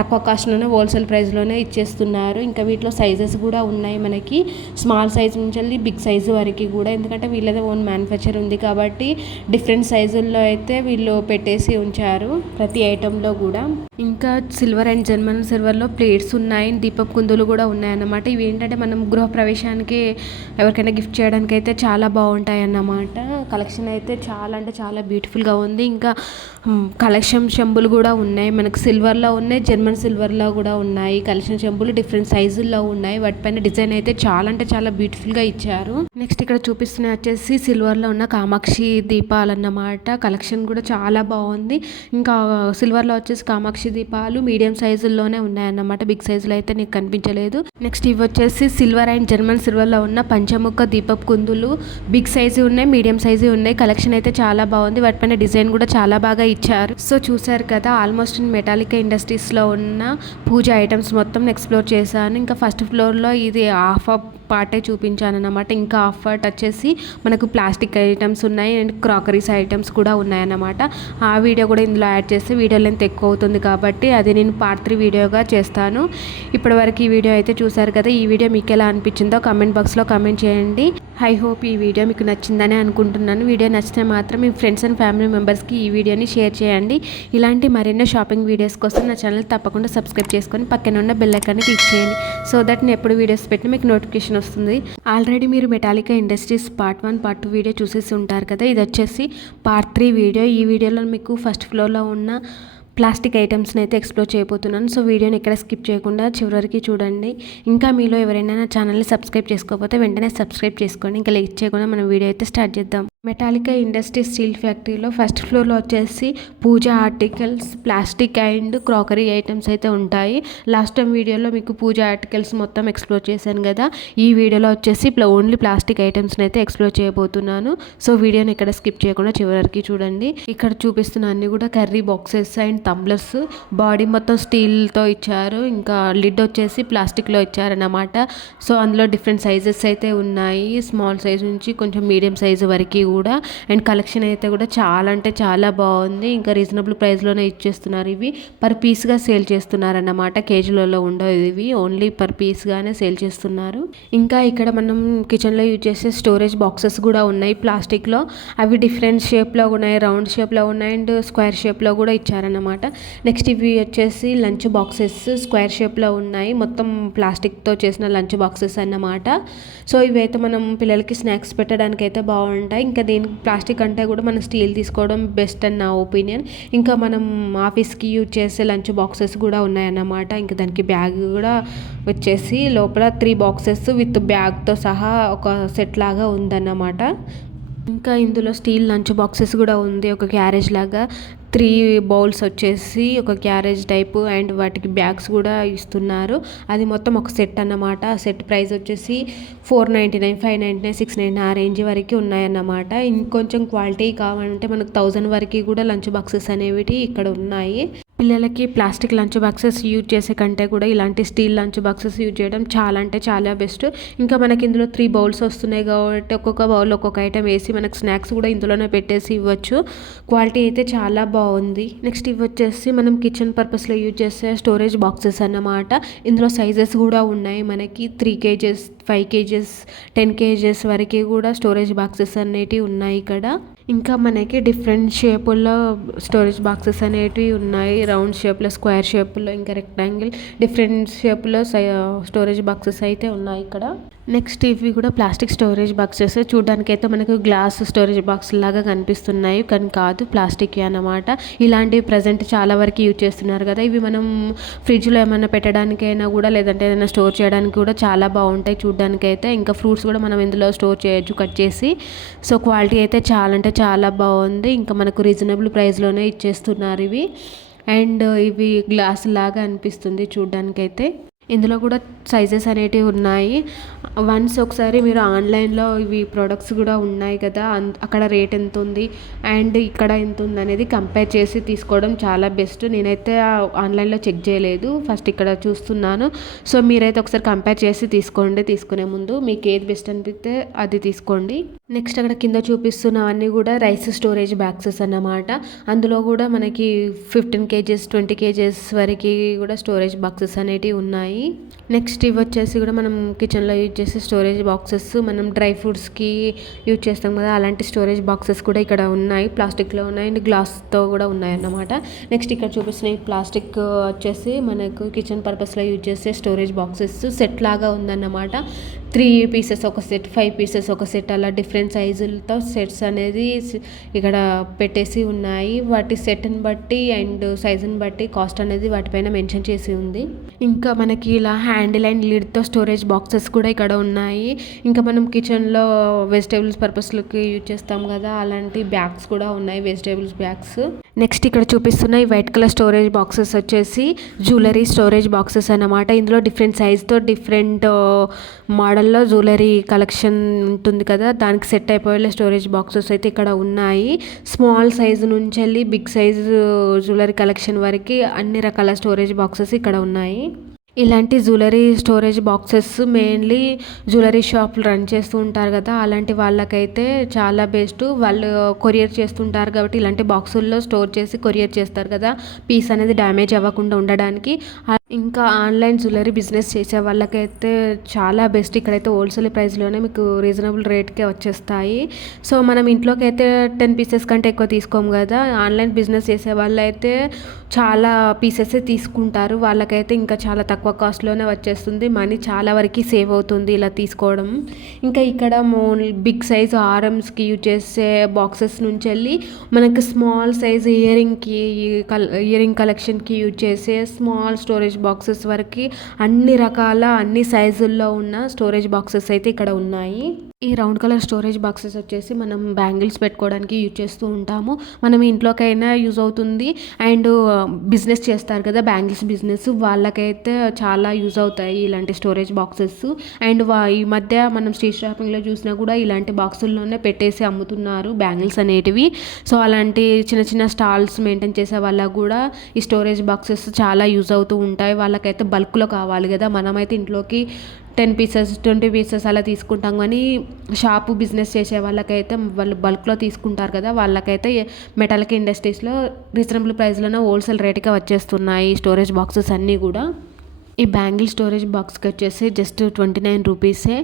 తక్కువ కాస్ట్లోనే హోల్సేల్ ప్రైస్లోనే ఇచ్చేస్తున్నారు. ఇంకా వీటిలో సైజెస్ కూడా ఉన్నాయి మనకి, స్మాల్ సైజ్ నుంచి వెళ్ళి బిగ్ సైజు వరకు కూడా. ఎందుకంటే వీళ్ళదే ఓన్ మ్యానుఫ్యాక్చర్ ఉంది కాబట్టి డిఫరెంట్ సైజుల్లో అయితే వీళ్ళు పెట్టేసి ఉంచారు ప్రతి ఐటెంలో కూడా. ఇంకా సిల్వర్ అండ్ జర్మన్ సిల్వర్లో ప్లేట్స్ ఉన్నాయి, దీపపు కుందులు కూడా ఉన్నాయన్నమాట. ఇవి ఏంటంటే మనం గృహప్రవేశానికి ఎవరికైనా గిఫ్ట్ చేయడానికి అయితే చాలా బాగుంటాయి అన్నమాట. కలెక్షన్ అయితే చాలా అంటే చాలా బ్యూటిఫుల్గా ఉంది. ఇంకా కలెక్షన్ చెంబులు కూడా ఉన్నాయి, మనకు సిల్వర్లో ఉన్నాయి, జర్మన్ సిల్వర్లో కూడా ఉన్నాయి. కలెక్షన్ చెంబులు డిఫరెంట్ సైజుల్లో ఉన్నాయి. వాటిపైన డిజైన్ అయితే చాలా అంటే చాలా బ్యూటిఫుల్గా ఇచ్చారు. నెక్స్ట్ ఇక్కడ చూపిస్తున్న వచ్చేసి సిల్వర్లో ఉన్న కామాక్షి దీపాలు అన్నమాట. కలెక్షన్ కూడా చాలా బాగుంది. ఇంకా సిల్వర్లో వచ్చేసి కామాక్షి దీపాలు మీడియం సైజుల్లోనే ఉన్నాయన్నమాట, బిగ్ సైజులో అయితే నీకు కనిపించలేదు. నెక్స్ట్ ఇవి వచ్చేసి సిల్వర్ అండ్ జర్మన్ సిల్వర్లో ఉన్న పంచముఖ దీపపు కుందులు. బిగ్ సైజు ఉన్నాయి, మీడియం సైజు ఉన్నాయి. కలెక్షన్ అయితే చాలా బాగుంది. వాటిపైన డిజైన్ కూడా చాలా చాలా బాగా ఇచ్చారు. సో చూసారు కదా, ఆల్మోస్ట్ మెటాలికా ఇండస్ట్రీస్లో ఉన్న పూజ ఐటమ్స్ మొత్తం ఎక్స్ప్లోర్ చేశాను. ఇంకా ఫస్ట్ ఫ్లోర్లో ఇది హాఫ్ పార్టే చూపించాను అన్నమాట. ఇంకా హాఫ్ పార్ట్ వచ్చేసి మనకు ప్లాస్టిక్ ఐటమ్స్ ఉన్నాయి అండ్ క్రాకరీస్ ఐటమ్స్ కూడా ఉన్నాయన్నమాట. ఆ వీడియో కూడా ఇందులో యాడ్ చేస్తే వీడియో లెంత్ ఎక్కువ అవుతుంది కాబట్టి అది నేను పార్ట్ 3 వీడియోగా చేస్తాను. ఇప్పటివరకు ఈ వీడియో అయితే చూసారు కదా. ఈ వీడియో మీకు ఎలా అనిపించిందో కామెంట్ బాక్స్లో కామెంట్ చేయండి. ఐ హోప్ ఈ వీడియో మీకు నచ్చిందని అనుకుంటున్నాను. వీడియో నచ్చితే మాత్రం మీ ఫ్రెండ్స్ అండ్ ఫ్యామిలీ మెంబర్స్కి ఈ వీడియోని షేర్ చేయండి. ఇలాంటి మరెన్నో షాపింగ్ వీడియోస్ కోసం నా ఛానల్ తప్పకుండా సబ్స్క్రైబ్ చేసుకొని పక్కన ఉన్న బెల్ ఐకాన్ని క్లిక్ చేయండి. సో దట్ నేను ఎప్పుడు వీడియోస్ పెట్టినా మీకు నోటిఫికేషన్ వస్తుంది. ఆల్రెడీ మీరు Metallica industries part 1 part 2 video చూసేసి ఉంటారు కదా. ఇది వచ్చేసి పార్ట్ 3 వీడియో. ఈ వీడియోలో మీకు ఫస్ట్ ఫ్లోర్లో ఉన్న ప్లాస్టిక్ ఐటమ్స్ని అయితే ఎక్స్ప్లోర్ చేయబోతున్నాను. సో వీడియోని ఎక్కడ స్కిప్ చేయకుండా చివరి వరకు చూడండి. ఇంకా మీలో ఎవరైనా నా ఛానల్ని సబ్స్క్రైబ్ చేసుకోకపోతే వెంటనే సబ్స్క్రైబ్ చేసుకోండి. ఇంకా లేట్ చేయకుండా మనం వీడియో అయితే స్టార్ట్ చేద్దాం. మెటాలికా ఇండస్ట్రీ స్టీల్ ఫ్యాక్టరీలో ఫస్ట్ ఫ్లోర్లో వచ్చేసి puja articles, plastic and crockery items అయితే ఉంటాయి. లాస్ట్ టైం వీడియోలో మీకు పూజా ఆర్టికల్స్ మొత్తం ఎక్స్ప్లోర్ చేశాను కదా. ఈ వీడియోలో వచ్చేసి ఓన్లీ ప్లాస్టిక్ ఐటమ్స్ని అయితే ఎక్స్ప్లోర్ చేయబోతున్నాను. సో వీడియోని ఇక్కడ స్కిప్ చేయకుండా చివరి వరకు చూడండి. ఇక్కడ చూపిస్తున్న అన్ని కూడా curry boxes and tumblers. Body మొత్తం స్టీల్తో ఇచ్చారు. ఇంకా లిడ్ వచ్చేసి ప్లాస్టిక్లో ఇచ్చారన్నమాట. సో అందులో డిఫరెంట్ సైజెస్ అయితే ఉన్నాయి. స్మాల్ సైజ్ నుంచి కొంచెం మీడియం సైజు వరకు కూడా. అండ్ కలెక్షన్ అయితే కూడా చాలా అంటే చాలా బాగుంది. ఇంకా రీజనబుల్ ప్రైస్లోనే ఇచ్చేస్తున్నారు. ఇవి పర్ పీస్గా సేల్ చేస్తున్నారు అన్నమాట. కేజీలలో ఉండవు ఇవి, ఓన్లీ పర్ పీస్గానే సేల్ చేస్తున్నారు. ఇంకా ఇక్కడ మనం కిచెన్లో యూజ్ చేసే స్టోరేజ్ బాక్సెస్ కూడా ఉన్నాయి ప్లాస్టిక్లో. అవి డిఫరెంట్ షేప్లో ఉన్నాయి, రౌండ్ షేప్లో ఉన్నాయి అండ్ స్క్వేర్ షేప్లో కూడా ఇచ్చారన్నమాట. నెక్స్ట్ ఇవి వచ్చేసి లంచ్ బాక్సెస్ స్క్వేర్ షేప్లో ఉన్నాయి. మొత్తం ప్లాస్టిక్తో చేసిన లంచ్ బాక్సెస్ అన్నమాట. సో ఇవైతే మనం పిల్లలకి స్నాక్స్ పెట్టడానికి అయితే బాగుంటాయి. ఇంకా దీనికి ప్లాస్టిక్ అంటే కూడా మనం స్టీల్ తీసుకోవడం బెస్ట్ అని నా ఒపీనియన్. ఇంకా మనం ఆఫీస్కి యూజ్ చేసే లంచ్ బాక్సెస్ కూడా ఉన్నాయన్నమాట. ఇంకా దానికి బ్యాగ్ కూడా వచ్చేసి లోపల 3 బాక్సెస్ విత్ బ్యాగ్తో సహా ఒక సెట్ లాగా ఉందన్నమాట. ఇంకా ఇందులో స్టీల్ లంచ్ బాక్సెస్ కూడా ఉంది, ఒక క్యారేజ్ లాగా. 3 బౌల్స్ వచ్చేసి ఒక క్యారేజ్ టైపు అండ్ వాటికి బ్యాగ్స్ కూడా ఇస్తున్నారు. అది మొత్తం ఒక సెట్ అన్నమాట. ఆ సెట్ ప్రైస్ వచ్చేసి 499, 599, 699 ఆ రేంజ్ వరకు ఉన్నాయన్నమాట. ఇంకొంచెం క్వాలిటీ కావాలంటే మనకు 1000 వరకు కూడా లంచ్ బాక్సెస్ అనేవి ఇక్కడ ఉన్నాయి. పిల్లలకి ప్లాస్టిక్ లంచ్ బాక్సెస్ యూజ్ చేసే కంటే కూడా ఇలాంటి స్టీల్ లంచ్ బాక్సెస్ యూజ్ చేయడం చాలా అంటే చాలా బెస్ట్. ఇంకా మనకి ఇందులో 3 బౌల్స్ వస్తున్నాయి కాబట్టి ఒక్కొక్క బౌల్ ఒక్కొక్క ఐటమ్ వేసి మనకు స్నాక్స్ కూడా ఇందులోనే పెట్టేసి ఇవ్వచ్చు. క్వాలిటీ అయితే చాలా బాగుంది. నెక్స్ట్ ఇవి వచ్చేసి మనం కిచెన్ పర్పస్లో యూజ్ చేసే స్టోరేజ్ బాక్సెస్ అన్నమాట. ఇందులో సైజెస్ కూడా ఉన్నాయి. మనకి 3 kgs, 5 kgs, 10 kgs వరకు కూడా స్టోరేజ్ బాక్సెస్ అనేటివి ఉన్నాయి ఇక్కడ. ఇంకా మనకి డిఫరెంట్ షేపుల్లో స్టోరేజ్ బాక్సెస్ అనేటివి ఉన్నాయి. రౌండ్ షేప్లో, స్క్వేర్ షేప్లో, ఇంకా రెక్టాంగిల్, డిఫరెంట్ షేప్లో స్టోరేజ్ బాక్సెస్ అయితే ఉన్నాయి ఇక్కడ. నెక్స్ట్ ఇవి కూడా ప్లాస్టిక్ స్టోరేజ్ బాక్సెస్. చూడడానికి అయితే మనకు గ్లాస్ స్టోరేజ్ బాక్స్ లాగా కనిపిస్తున్నాయి కానీ కాదు, ప్లాస్టిక్ అన్నమాట. ఇలాంటివి ప్రజెంట్ చాలా వరకు యూజ్ చేస్తున్నారు కదా. ఇవి మనం ఫ్రిడ్జ్లో ఏమైనా పెట్టడానికైనా కూడా లేదంటే ఏదైనా స్టోర్ చేయడానికి కూడా చాలా బాగుంటాయి చూడడానికి అయితే. ఇంకా ఫ్రూట్స్ కూడా మనం ఇందులో స్టోర్ చేయొచ్చు కట్ చేసి. సో క్వాలిటీ అయితే చాలా అంటే చాలా బాగుంది. ఇంకా మనకు రీజనబుల్ ప్రైస్లోనే ఇచ్చేస్తున్నారు ఇవి. అండ్ ఇవి గ్లాస్ లాగా అనిపిస్తుంది చూడడానికైతే. ఇందులో కూడా సైజెస్ అనేటివి ఉన్నాయి. వన్స్ ఒకసారి మీరు ఆన్లైన్లో ఇవి ప్రొడక్ట్స్ కూడా ఉన్నాయి కదా, అక్కడ రేట్ ఎంత ఉంది అండ్ ఇక్కడ ఎంత ఉంది అనేది కంపేర్ చేసి తీసుకోవడం చాలా బెస్ట్. నేనైతే ఆన్లైన్లో చెక్ చేయలేదు, ఫస్ట్ ఇక్కడ చూస్తున్నాను. సో మీరైతే ఒకసారి కంపేర్ చేసి తీసుకోండి. తీసుకునే ముందు మీకు ఏది బెస్ట్ అనిపిస్తే అది తీసుకోండి. నెక్స్ట్ అక్కడ కింద చూపిస్తున్నవన్నీ కూడా రైస్ స్టోరేజ్ బాక్సెస్ అన్నమాట. అందులో కూడా మనకి 15 kgs, 20 kgs వరకు కూడా స్టోరేజ్ బాక్సెస్ అనేటివి ఉన్నాయి. నెక్స్ట్ ఇవి వచ్చేసి కూడా మనం కిచెన్లో యూజ్ చేసే స్టోరేజ్ బాక్సెస్. మనం డ్రై ఫ్రూట్స్కి యూజ్ చేస్తాం కదా, అలాంటి స్టోరేజ్ బాక్సెస్ కూడా ఇక్కడ ఉన్నాయి. ప్లాస్టిక్లో ఉన్నాయి అండ్ గ్లాస్తో కూడా ఉన్నాయి అన్నమాట. నెక్స్ట్ ఇక్కడ చూపిస్తున్న ఈ ప్లాస్టిక్ వచ్చేసి మనకు కిచెన్ పర్పస్లో యూజ్ చేసే స్టోరేజ్ బాక్సెస్ సెట్ లాగా ఉందన్నమాట. 3 pieces ఒక సెట్, 5 pieces ఒక సెట్, అలా డిఫరెంట్ సైజులతో సెట్స్ అనేది ఇక్కడ పెట్టేసి ఉన్నాయి. వాటి సెట్ని బట్టి అండ్ సైజుని బట్టి కాస్ట్ అనేది వాటిపైన మెన్షన్ చేసి ఉంది. ఇంకా మనకి ఇలా హ్యాండిల్ అండ్ లిడ్తో స్టోరేజ్ బాక్సెస్ కూడా ఇక్కడ ఉన్నాయి. ఇంకా మనం కిచెన్లో వెజిటేబుల్స్ పర్పస్లోకి యూజ్ చేస్తాం కదా, అలాంటి బ్యాగ్స్ కూడా ఉన్నాయి, వెజిటేబుల్స్ బ్యాగ్స్. నెక్స్ట్ ఇక్కడ చూపిస్తున్న ఈ వైట్ కలర్ స్టోరేజ్ బాక్సెస్ వచ్చేసి జ్యువెలరీ స్టోరేజ్ బాక్సెస్ అన్నమాట. ఇందులో డిఫరెంట్ సైజ్తో డిఫరెంట్ మోడల్ మోడల్లో జ్యువెలరీ కలెక్షన్ ఉంటుంది కదా, దానికి సెట్ అయిపోయే స్టోరేజ్ బాక్సెస్ అయితే ఇక్కడ ఉన్నాయి. స్మాల్ సైజు నుంచి వెళ్ళి బిగ్ సైజు జ్యువెలరీ కలెక్షన్ వరకు అన్ని రకాల స్టోరేజ్ బాక్సెస్ ఇక్కడ ఉన్నాయి. ఇలాంటి jewellery storage boxes mainly jewellery షాప్లు రన్ చేస్తూ ఉంటారు కదా, అలాంటి వాళ్ళకైతే చాలా బెస్ట్. వాళ్ళు కొరియర్ చేస్తుంటారు కాబట్టి ఇలాంటి బాక్సుల్లో స్టోర్ చేసి కొరియర్ చేస్తారు కదా, పీస్ అనేది డ్యామేజ్ అవ్వకుండా ఉండడానికి. ఇంకా ఆన్లైన్ జ్యువెలరీ బిజినెస్ చేసే వాళ్ళకైతే చాలా బెస్ట్. ఇక్కడైతే హోల్సేల్ ప్రైస్లోనే మీకు రీజనబుల్ రేట్కే వచ్చేస్తాయి. సో మనం ఇంట్లోకి అయితే 10 పీసెస్ కంటే ఎక్కువ తీసుకోము కదా, ఆన్లైన్ బిజినెస్ చేసే వాళ్ళు అయితే చాలా పీసెస్ తీసుకుంటారు. వాళ్ళకైతే ఇంకా చాలా తక్కువ కాస్ట్లోనే వచ్చేస్తుంది, మనీ చాలా వరకు సేవ్ అవుతుంది ఇలా తీసుకోవడం. ఇంకా ఇక్కడ బిగ్ సైజ్ ఆర్ఎమ్స్కి యూజ్ చేసే బాక్సెస్ నుంచి వెళ్ళి మనకి స్మాల్ సైజ్ ఇయరింగ్ కలెక్షన్కి యూజ్ చేసే స్మాల్ స్టోరేజ్ బాక్సెస్ వరకు అన్ని రకాల అన్ని సైజుల్లో ఉన్న స్టోరేజ్ బాక్సెస్ అయితే ఇక్కడ ఉన్నాయి. ఈ రౌండ్ కలర్ స్టోరేజ్ బాక్సెస్ వచ్చేసి మనం బ్యాంగిల్స్ పెట్టుకోవడానికి యూజ్ చేస్తూ ఉంటాము. మనం ఇంట్లోకైనా యూజ్ అవుతుంది, అండ్ బిజినెస్ చేస్తారు కదా బ్యాంగిల్స్ బిజినెస్, వాళ్ళకైతే చాలా యూజ్ అవుతాయి ఇలాంటి స్టోరేజ్ బాక్సెస్. అండ్ ఈ మధ్య మనం స్ట్రీట్ షాపింగ్లో చూసినా కూడా ఇలాంటి బాక్సుల్లోనే పెట్టేసి అమ్ముతున్నారు బ్యాంగిల్స్ అనేటివి. సో అలాంటి చిన్న చిన్న స్టాల్స్ మెయింటైన్ చేసే వాళ్ళకు కూడా ఈ స్టోరేజ్ బాక్సెస్ చాలా యూజ్ అవుతూ ఉంటాయి. వాళ్ళకైతే బల్క్లో కావాలి కదా, మనమైతే ఇంట్లోకి 10 పీసెస్ 20 పీసెస్ అలా తీసుకుంటాం, కానీ షాపు బిజినెస్ చేసే వాళ్ళకైతే వాళ్ళు బల్క్లో తీసుకుంటారు కదా, వాళ్ళకైతే మెటాలిక్ ఇండస్ట్రీస్లో రీజనబుల్ ప్రైస్లోనే హోల్సేల్ రేట్గా వచ్చేస్తున్నాయి స్టోరేజ్ బాక్సెస్ అన్నీ కూడా. ఈ బ్యాంగిల్ స్టోరేజ్ బాక్స్కి వచ్చేసి జస్ట్ 29 రూపీసే.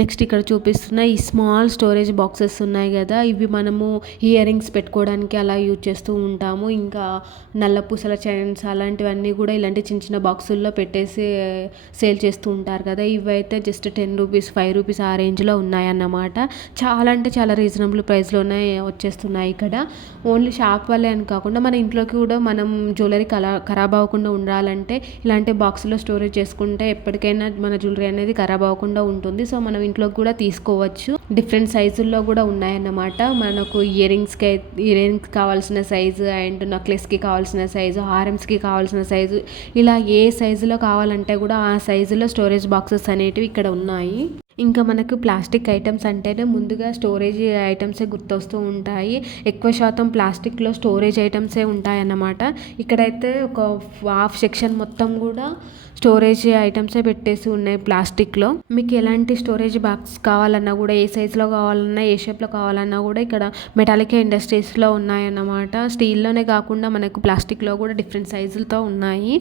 నెక్స్ట్ ఇక్కడ చూపిస్తున్న ఈ స్మాల్ స్టోరేజ్ బాక్సెస్ ఉన్నాయి కదా, ఇవి మనము ఇయర్ రింగ్స్ పెట్టుకోవడానికి అలా యూజ్ చేస్తూ ఉంటాము. ఇంకా నల్ల పూసల చైన్స్ అలాంటివన్నీ కూడా ఇలాంటి చిన్న చిన్న బాక్సుల్లో పెట్టేసి సేల్ చేస్తూ ఉంటారు కదా, ఇవైతే జస్ట్ 10 రూపీస్ 5 రూపీస్ ఆ రేంజ్లో ఉన్నాయన్నమాట. చాలా అంటే చాలా రీజనబుల్ ప్రైస్లోనే వచ్చేస్తున్నాయి ఇక్కడ. ఓన్లీ షాప్ వాళ్ళే అని కాకుండా మన ఇంట్లోకి కూడా మనం జ్యువెలరీ ఖరాబ్ అవ్వకుండా ఉండాలంటే ఇలాంటి బాక్స్లో స్టోరేజ్ చేసుకుంటే ఎప్పటికైనా మన జ్యువెలరీ అనేది ఖరాబ్ అవ్వకుండా ఉంటుంది. సో మనం ఇంట్లోకి కూడా తీసుకోవచ్చు. డిఫరెంట్ సైజుల్లో కూడా ఉన్నాయన్నమాట. మనకు ఇయర్ రింగ్స్ కావాల్సిన సైజు, అండ్ నెక్లెస్కి కావాల్సిన సైజు, హారమ్స్కి కావాల్సిన సైజు, ఇలా ఏ సైజులో కావాలంటే కూడా ఆ సైజులో స్టోరేజ్ బాక్సెస్ అనేటివి ఇక్కడ ఉన్నాయి. ఇంకా మనకు ప్లాస్టిక్ ఐటమ్స్ అంటేనే ముందుగా స్టోరేజ్ ఐటమ్సే గుర్తొస్తూ ఉంటాయి. ఎక్కువ శాతం ప్లాస్టిక్లో స్టోరేజ్ ఐటమ్సే ఉంటాయన్నమాట. ఇక్కడైతే ఒక హాఫ్ సెక్షన్ మొత్తం కూడా స్టోరేజ్ ఐటమ్సే పెట్టేసి ఉన్నాయి ప్లాస్టిక్లో. మీకు ఎలాంటి స్టోరేజ్ బాక్స్ కావాలన్నా కూడా, ఏ సైజులో కావాలన్నా, ఏ షేప్లో కావాలన్నా కూడా ఇక్కడ మెటాలిక్ ఇండస్ట్రీస్లో ఉన్నాయన్నమాట. స్టీల్లోనే కాకుండా మనకు ప్లాస్టిక్లో కూడా డిఫరెంట్ సైజులతో ఉన్నాయి.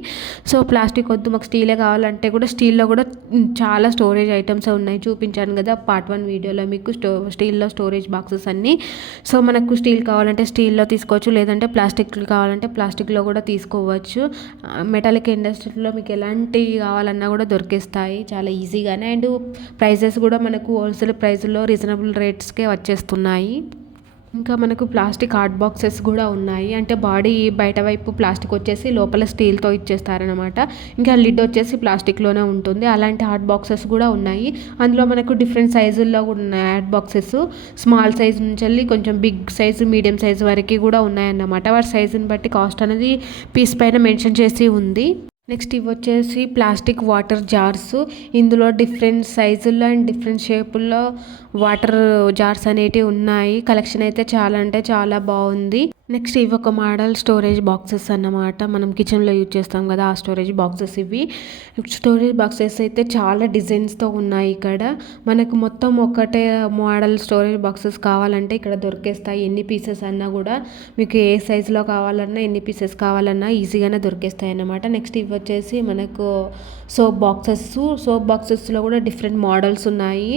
సో ప్లాస్టిక్ వద్దు మాకు స్టీలే కావాలంటే కూడా స్టీల్లో కూడా చాలా స్టోరేజ్ ఐటమ్స్ ఉన్నాయి. చూపించాను కదా పార్ట్ 1 వీడియోలో మీకు స్టీల్లో స్టోరేజ్ బాక్సెస్ అన్నీ. సో మనకు స్టీల్ కావాలంటే స్టీల్లో తీసుకోవచ్చు, లేదంటే ప్లాస్టిక్ కావాలంటే ప్లాస్టిక్లో కూడా తీసుకోవచ్చు. మెటాలిక్ ఇండస్ట్రీలో మీకు ఎలాంటి కావాలన్నా కూడా దొరికేస్తాయి చాలా ఈజీగానే, అండ్ ప్రైజెస్ కూడా మనకు హోల్సేల్ ప్రైస్లో రీజనబుల్ రేట్స్కే వచ్చేస్తున్నాయి. ఇంకా మనకు ప్లాస్టిక్ హాట్ బాక్సెస్ కూడా ఉన్నాయి. అంటే బాడీ బయట వైపు ప్లాస్టిక్ వచ్చేసి లోపల స్టీల్తో ఇచ్చేస్తారనమాట. ఇంకా లిడ్ వచ్చేసి ప్లాస్టిక్లోనే ఉంటుంది. అలాంటి హాట్ బాక్సెస్ కూడా ఉన్నాయి. అందులో మనకు డిఫరెంట్ సైజుల్లో కూడా ఉన్నాయి హాట్ బాక్సెస్. స్మాల్ సైజ్ నుంచి వెళ్ళి కొంచెం బిగ్ సైజు, మీడియం సైజు వరకు కూడా ఉన్నాయన్నమాట. వాటి సైజుని బట్టి కాస్ట్ అనేది పీస్ పైన మెన్షన్ చేసి ఉంది. నెక్స్ట్ ఇవి వచ్చేసి ప్లాస్టిక్ వాటర్ జార్స్. ఇందులో డిఫరెంట్ సైజుల్లో అండ్ డిఫరెంట్ షేపుల్లో వాటర్ జార్స్ అనేటివి ఉన్నాయి. కలెక్షన్ అయితే చాలా అంటే చాలా బాగుంది. నెక్స్ట్ ఇవి ఒక మోడల్ స్టోరేజ్ బాక్సెస్ అన్నమాట. మనం కిచెన్లో యూజ్ చేస్తాం కదా ఆ స్టోరేజ్ బాక్సెస్ ఇవి. స్టోరేజ్ బాక్సెస్ అయితే చాలా డిజైన్స్తో ఉన్నాయి ఇక్కడ. మనకు మొత్తం ఒకటే మోడల్ స్టోరేజ్ బాక్సెస్ కావాలంటే ఇక్కడ దొరికేస్తాయి. ఎన్ని పీసెస్ అన్నా కూడా మీకు ఏ సైజులో కావాలన్నా, ఎన్ని పీసెస్ కావాలన్నా ఈజీగానే దొరికేస్తాయి అన్నమాట. నెక్స్ట్ ఇవి వచ్చేసి మనకు సోప్ బాక్సెస్లో కూడా డిఫరెంట్ మోడల్స్ ఉన్నాయి.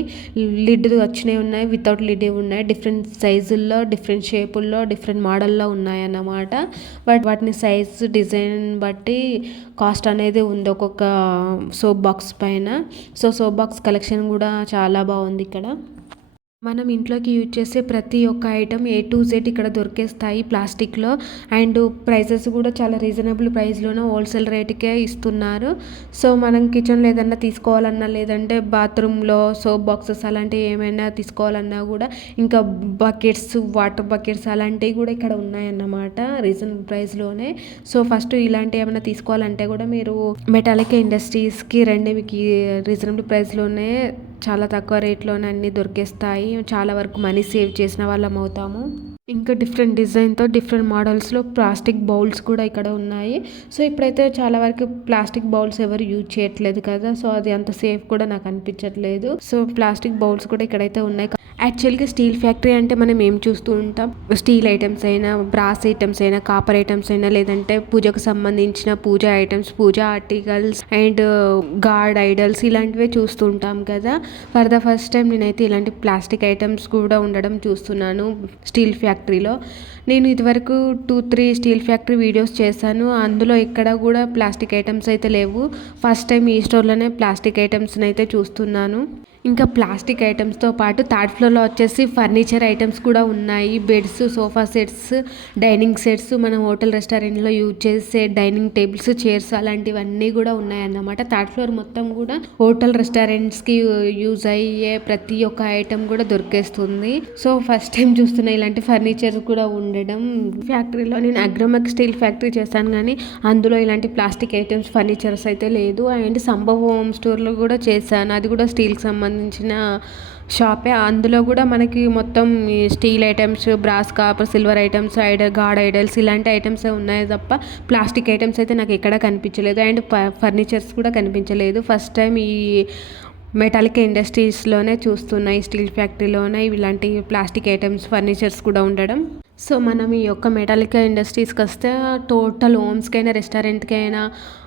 లిడ్ వచ్చినవి ఉన్నాయి, వితౌట్ లిడ్ ఉన్నాయి. డిఫరెంట్ సైజుల్లో, డిఫరెంట్ షేపుల్లో, డిఫరెంట్ మోడల్లో ఉన్నాయన్నమాట. వాటిని సైజ్, డిజైన్ బట్టి కాస్ట్ అనేది ఉంది ఒక్కొక్క సోప్ బాక్స్ పైన. సో సోప్ బాక్స్ కలెక్షన్ కూడా చాలా బాగుంది ఇక్కడ. మనం ఇంట్లోకి యూజ్ చేసే ప్రతి ఒక్క ఐటమ్ A to Z ఇక్కడ దొరికేస్తాయి ప్లాస్టిక్లో. అండ్ ప్రైసెస్ కూడా చాలా రీజనబుల్ ప్రైస్లోనే హోల్సేల్ రేటుకే ఇస్తున్నారు. సో మనం కిచెన్లో ఏదన్నా తీసుకోవాలన్నా, లేదంటే బాత్రూంలో సోప్ బాక్సెస్ అలాంటివి ఏమైనా తీసుకోవాలన్నా కూడా, ఇంకా బకెట్స్, వాటర్ బకెట్స్ అలాంటివి కూడా ఇక్కడ ఉన్నాయన్నమాట రీజనబుల్ ప్రైస్లోనే. సో ఫస్ట్ ఇలాంటివి ఏమైనా తీసుకోవాలంటే కూడా మీరు మెటాలిక్ ఇండస్ట్రీస్కి రండి, మీకు రీజనబుల్ ప్రైస్లోనే చాలా తక్కువ రేట్లోనే అన్నీ దొరికేస్తాయి. చాలా వరకు మనీ సేవ్ చేసిన వాళ్ళం అవుతాము. ఇంకా డిఫరెంట్ డిజైన్తో డిఫరెంట్ మోడల్స్లో ప్లాస్టిక్ బౌల్స్ కూడా ఇక్కడ ఉన్నాయి. సో ఇప్పుడైతే చాలా వరకు ప్లాస్టిక్ బౌల్స్ ఎవరు యూజ్ చేయట్లేదు కదా, సో అది అంత సేఫ్ కూడా నాకు అనిపించట్లేదు. సో ప్లాస్టిక్ బౌల్స్ కూడా ఇక్కడైతే ఉన్నాయి. యాక్చువల్గా స్టీల్ ఫ్యాక్టరీ అంటే మనం ఏం చూస్తూ ఉంటాం, స్టీల్ ఐటమ్స్ అయినా, బ్రాస్ ఐటమ్స్ అయినా, కాపర్ ఐటమ్స్ అయినా, లేదంటే పూజకు సంబంధించిన puja items, puja articles and god idols ఇలాంటివే చూస్తూ ఉంటాం కదా. ఫర్ ద ఫస్ట్ టైం నేనైతే ఇలాంటి ప్లాస్టిక్ ఐటమ్స్ కూడా ఉండడం చూస్తున్నాను స్టీల్ ఫ్యాక్టరీలో. నేను ఇదివరకు 2-3 స్టీల్ ఫ్యాక్టరీ వీడియోస్ చేశాను. అందులో ఎక్కడ కూడా ప్లాస్టిక్ ఐటమ్స్ అయితే లేవు. ఫస్ట్ టైం ఈ స్టోర్లోనే ప్లాస్టిక్ ఐటమ్స్ని అయితే చూస్తున్నాను. ఇంకా ప్లాస్టిక్ ఐటమ్స్తో పాటు థర్డ్ ఫ్లోర్లో వచ్చేసి ఫర్నిచర్ ఐటమ్స్ కూడా ఉన్నాయి. Beds, sofa sets, dining sets, మనం హోటల్ రెస్టారెంట్లో యూజ్ చేసే డైనింగ్ టేబుల్స్, చైర్స్ అలాంటివన్నీ కూడా ఉన్నాయన్నమాట. థర్డ్ ఫ్లోర్ మొత్తం కూడా హోటల్ రెస్టారెంట్స్కి యూజ్ అయ్యే ప్రతి ఒక్క ఐటమ్ కూడా దొరికేస్తుంది. సో ఫస్ట్ టైం చూస్తున్నా ఇలాంటి ఫర్నిచర్ కూడా ఉండడం ఫ్యాక్టరీలో. నేను అగ్రోమెక్ స్టీల్ ఫ్యాక్టరీ చేశాను కానీ అందులో ఇలాంటి ప్లాస్టిక్ ఐటమ్స్, ఫర్నిచర్స్ అయితే లేదు. అండ్ సంభవ్ హోమ్ స్టోర్లో కూడా చేశాను, అది కూడా స్టీల్కి సంబంధించిన షాపే. అందులో కూడా మనకి మొత్తం steel items, brass, copper, silver items, God idols ఇలాంటి ఐటమ్స్ ఉన్నాయి తప్ప ప్లాస్టిక్ ఐటమ్స్ అయితే నాకు ఎక్కడా కనిపించలేదు. అండ్ ఫర్నిచర్స్ కూడా కనిపించలేదు. ఫస్ట్ టైం ఈ మెటాలిక్ ఇండస్ట్రీస్లోనే చూస్తున్నాయి, స్టీల్ ఫ్యాక్టరీలోనే ఇలాంటి ప్లాస్టిక్ ఐటమ్స్, ఫర్నిచర్స్ కూడా ఉండడం. సో మనం ఈ యొక్క మెటాలిక్ ఇండస్ట్రీస్కి వస్తే టోటల్ హోమ్స్కైనా, రెస్టారెంట్కైనా,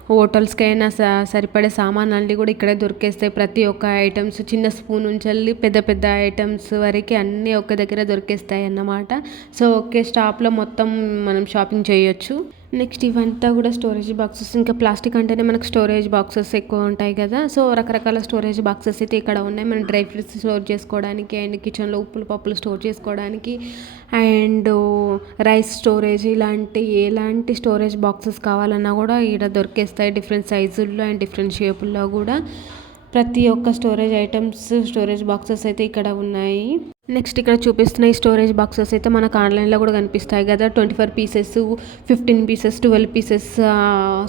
హోటల్స్కైనా సరిపడే సామాన్లు అన్నీ కూడా ఇక్కడే దొరికేస్తాయి. ప్రతి ఒక్క ఐటమ్స్, చిన్న స్పూన్ నుంచి వెళ్ళి పెద్ద పెద్ద ఐటమ్స్ వరకు అన్నీ ఒక్క దగ్గర దొరికేస్తాయి అన్నమాట. సో ఒకే స్టాప్లో మొత్తం మనం షాపింగ్ చేయొచ్చు. నెక్స్ట్ ఇవంతా కూడా స్టోరేజ్ బాక్సెస్. ఇంకా ప్లాస్టిక్ అంటేనే మనకు స్టోరేజ్ బాక్సెస్ ఎక్కువ ఉంటాయి కదా. సో రకరకాల స్టోరేజ్ బాక్సెస్ అయితే ఇక్కడ ఉన్నాయి. మనం డ్రై ఫ్రూట్స్ స్టోర్ చేసుకోవడానికి, అండ్ కిచెన్లో ఉప్పులు పప్పులు స్టోర్ చేసుకోవడానికి, అండ్ రైస్ స్టోరేజ్, ఎలాంటి స్టోరేజ్ బాక్సెస్ కావాలన్నా కూడా ఇక్కడ దొరికేస్తాయి. డిఫరెంట్ సైజుల్లో అండ్ డిఫరెంట్ షేపుల్లో కూడా ప్రతి ఒక్క స్టోరేజ్ బాక్సెస్ అయితే ఇక్కడ ఉన్నాయి. నెక్స్ట్ ఇక్కడ చూపిస్తున్న ఈ స్టోరేజ్ బాక్సెస్ అయితే మనకు ఆన్లైన్లో కూడా కనిపిస్తాయి కదా. 24 పీసెస్, 15 పీసెస్, 12 పీసెస్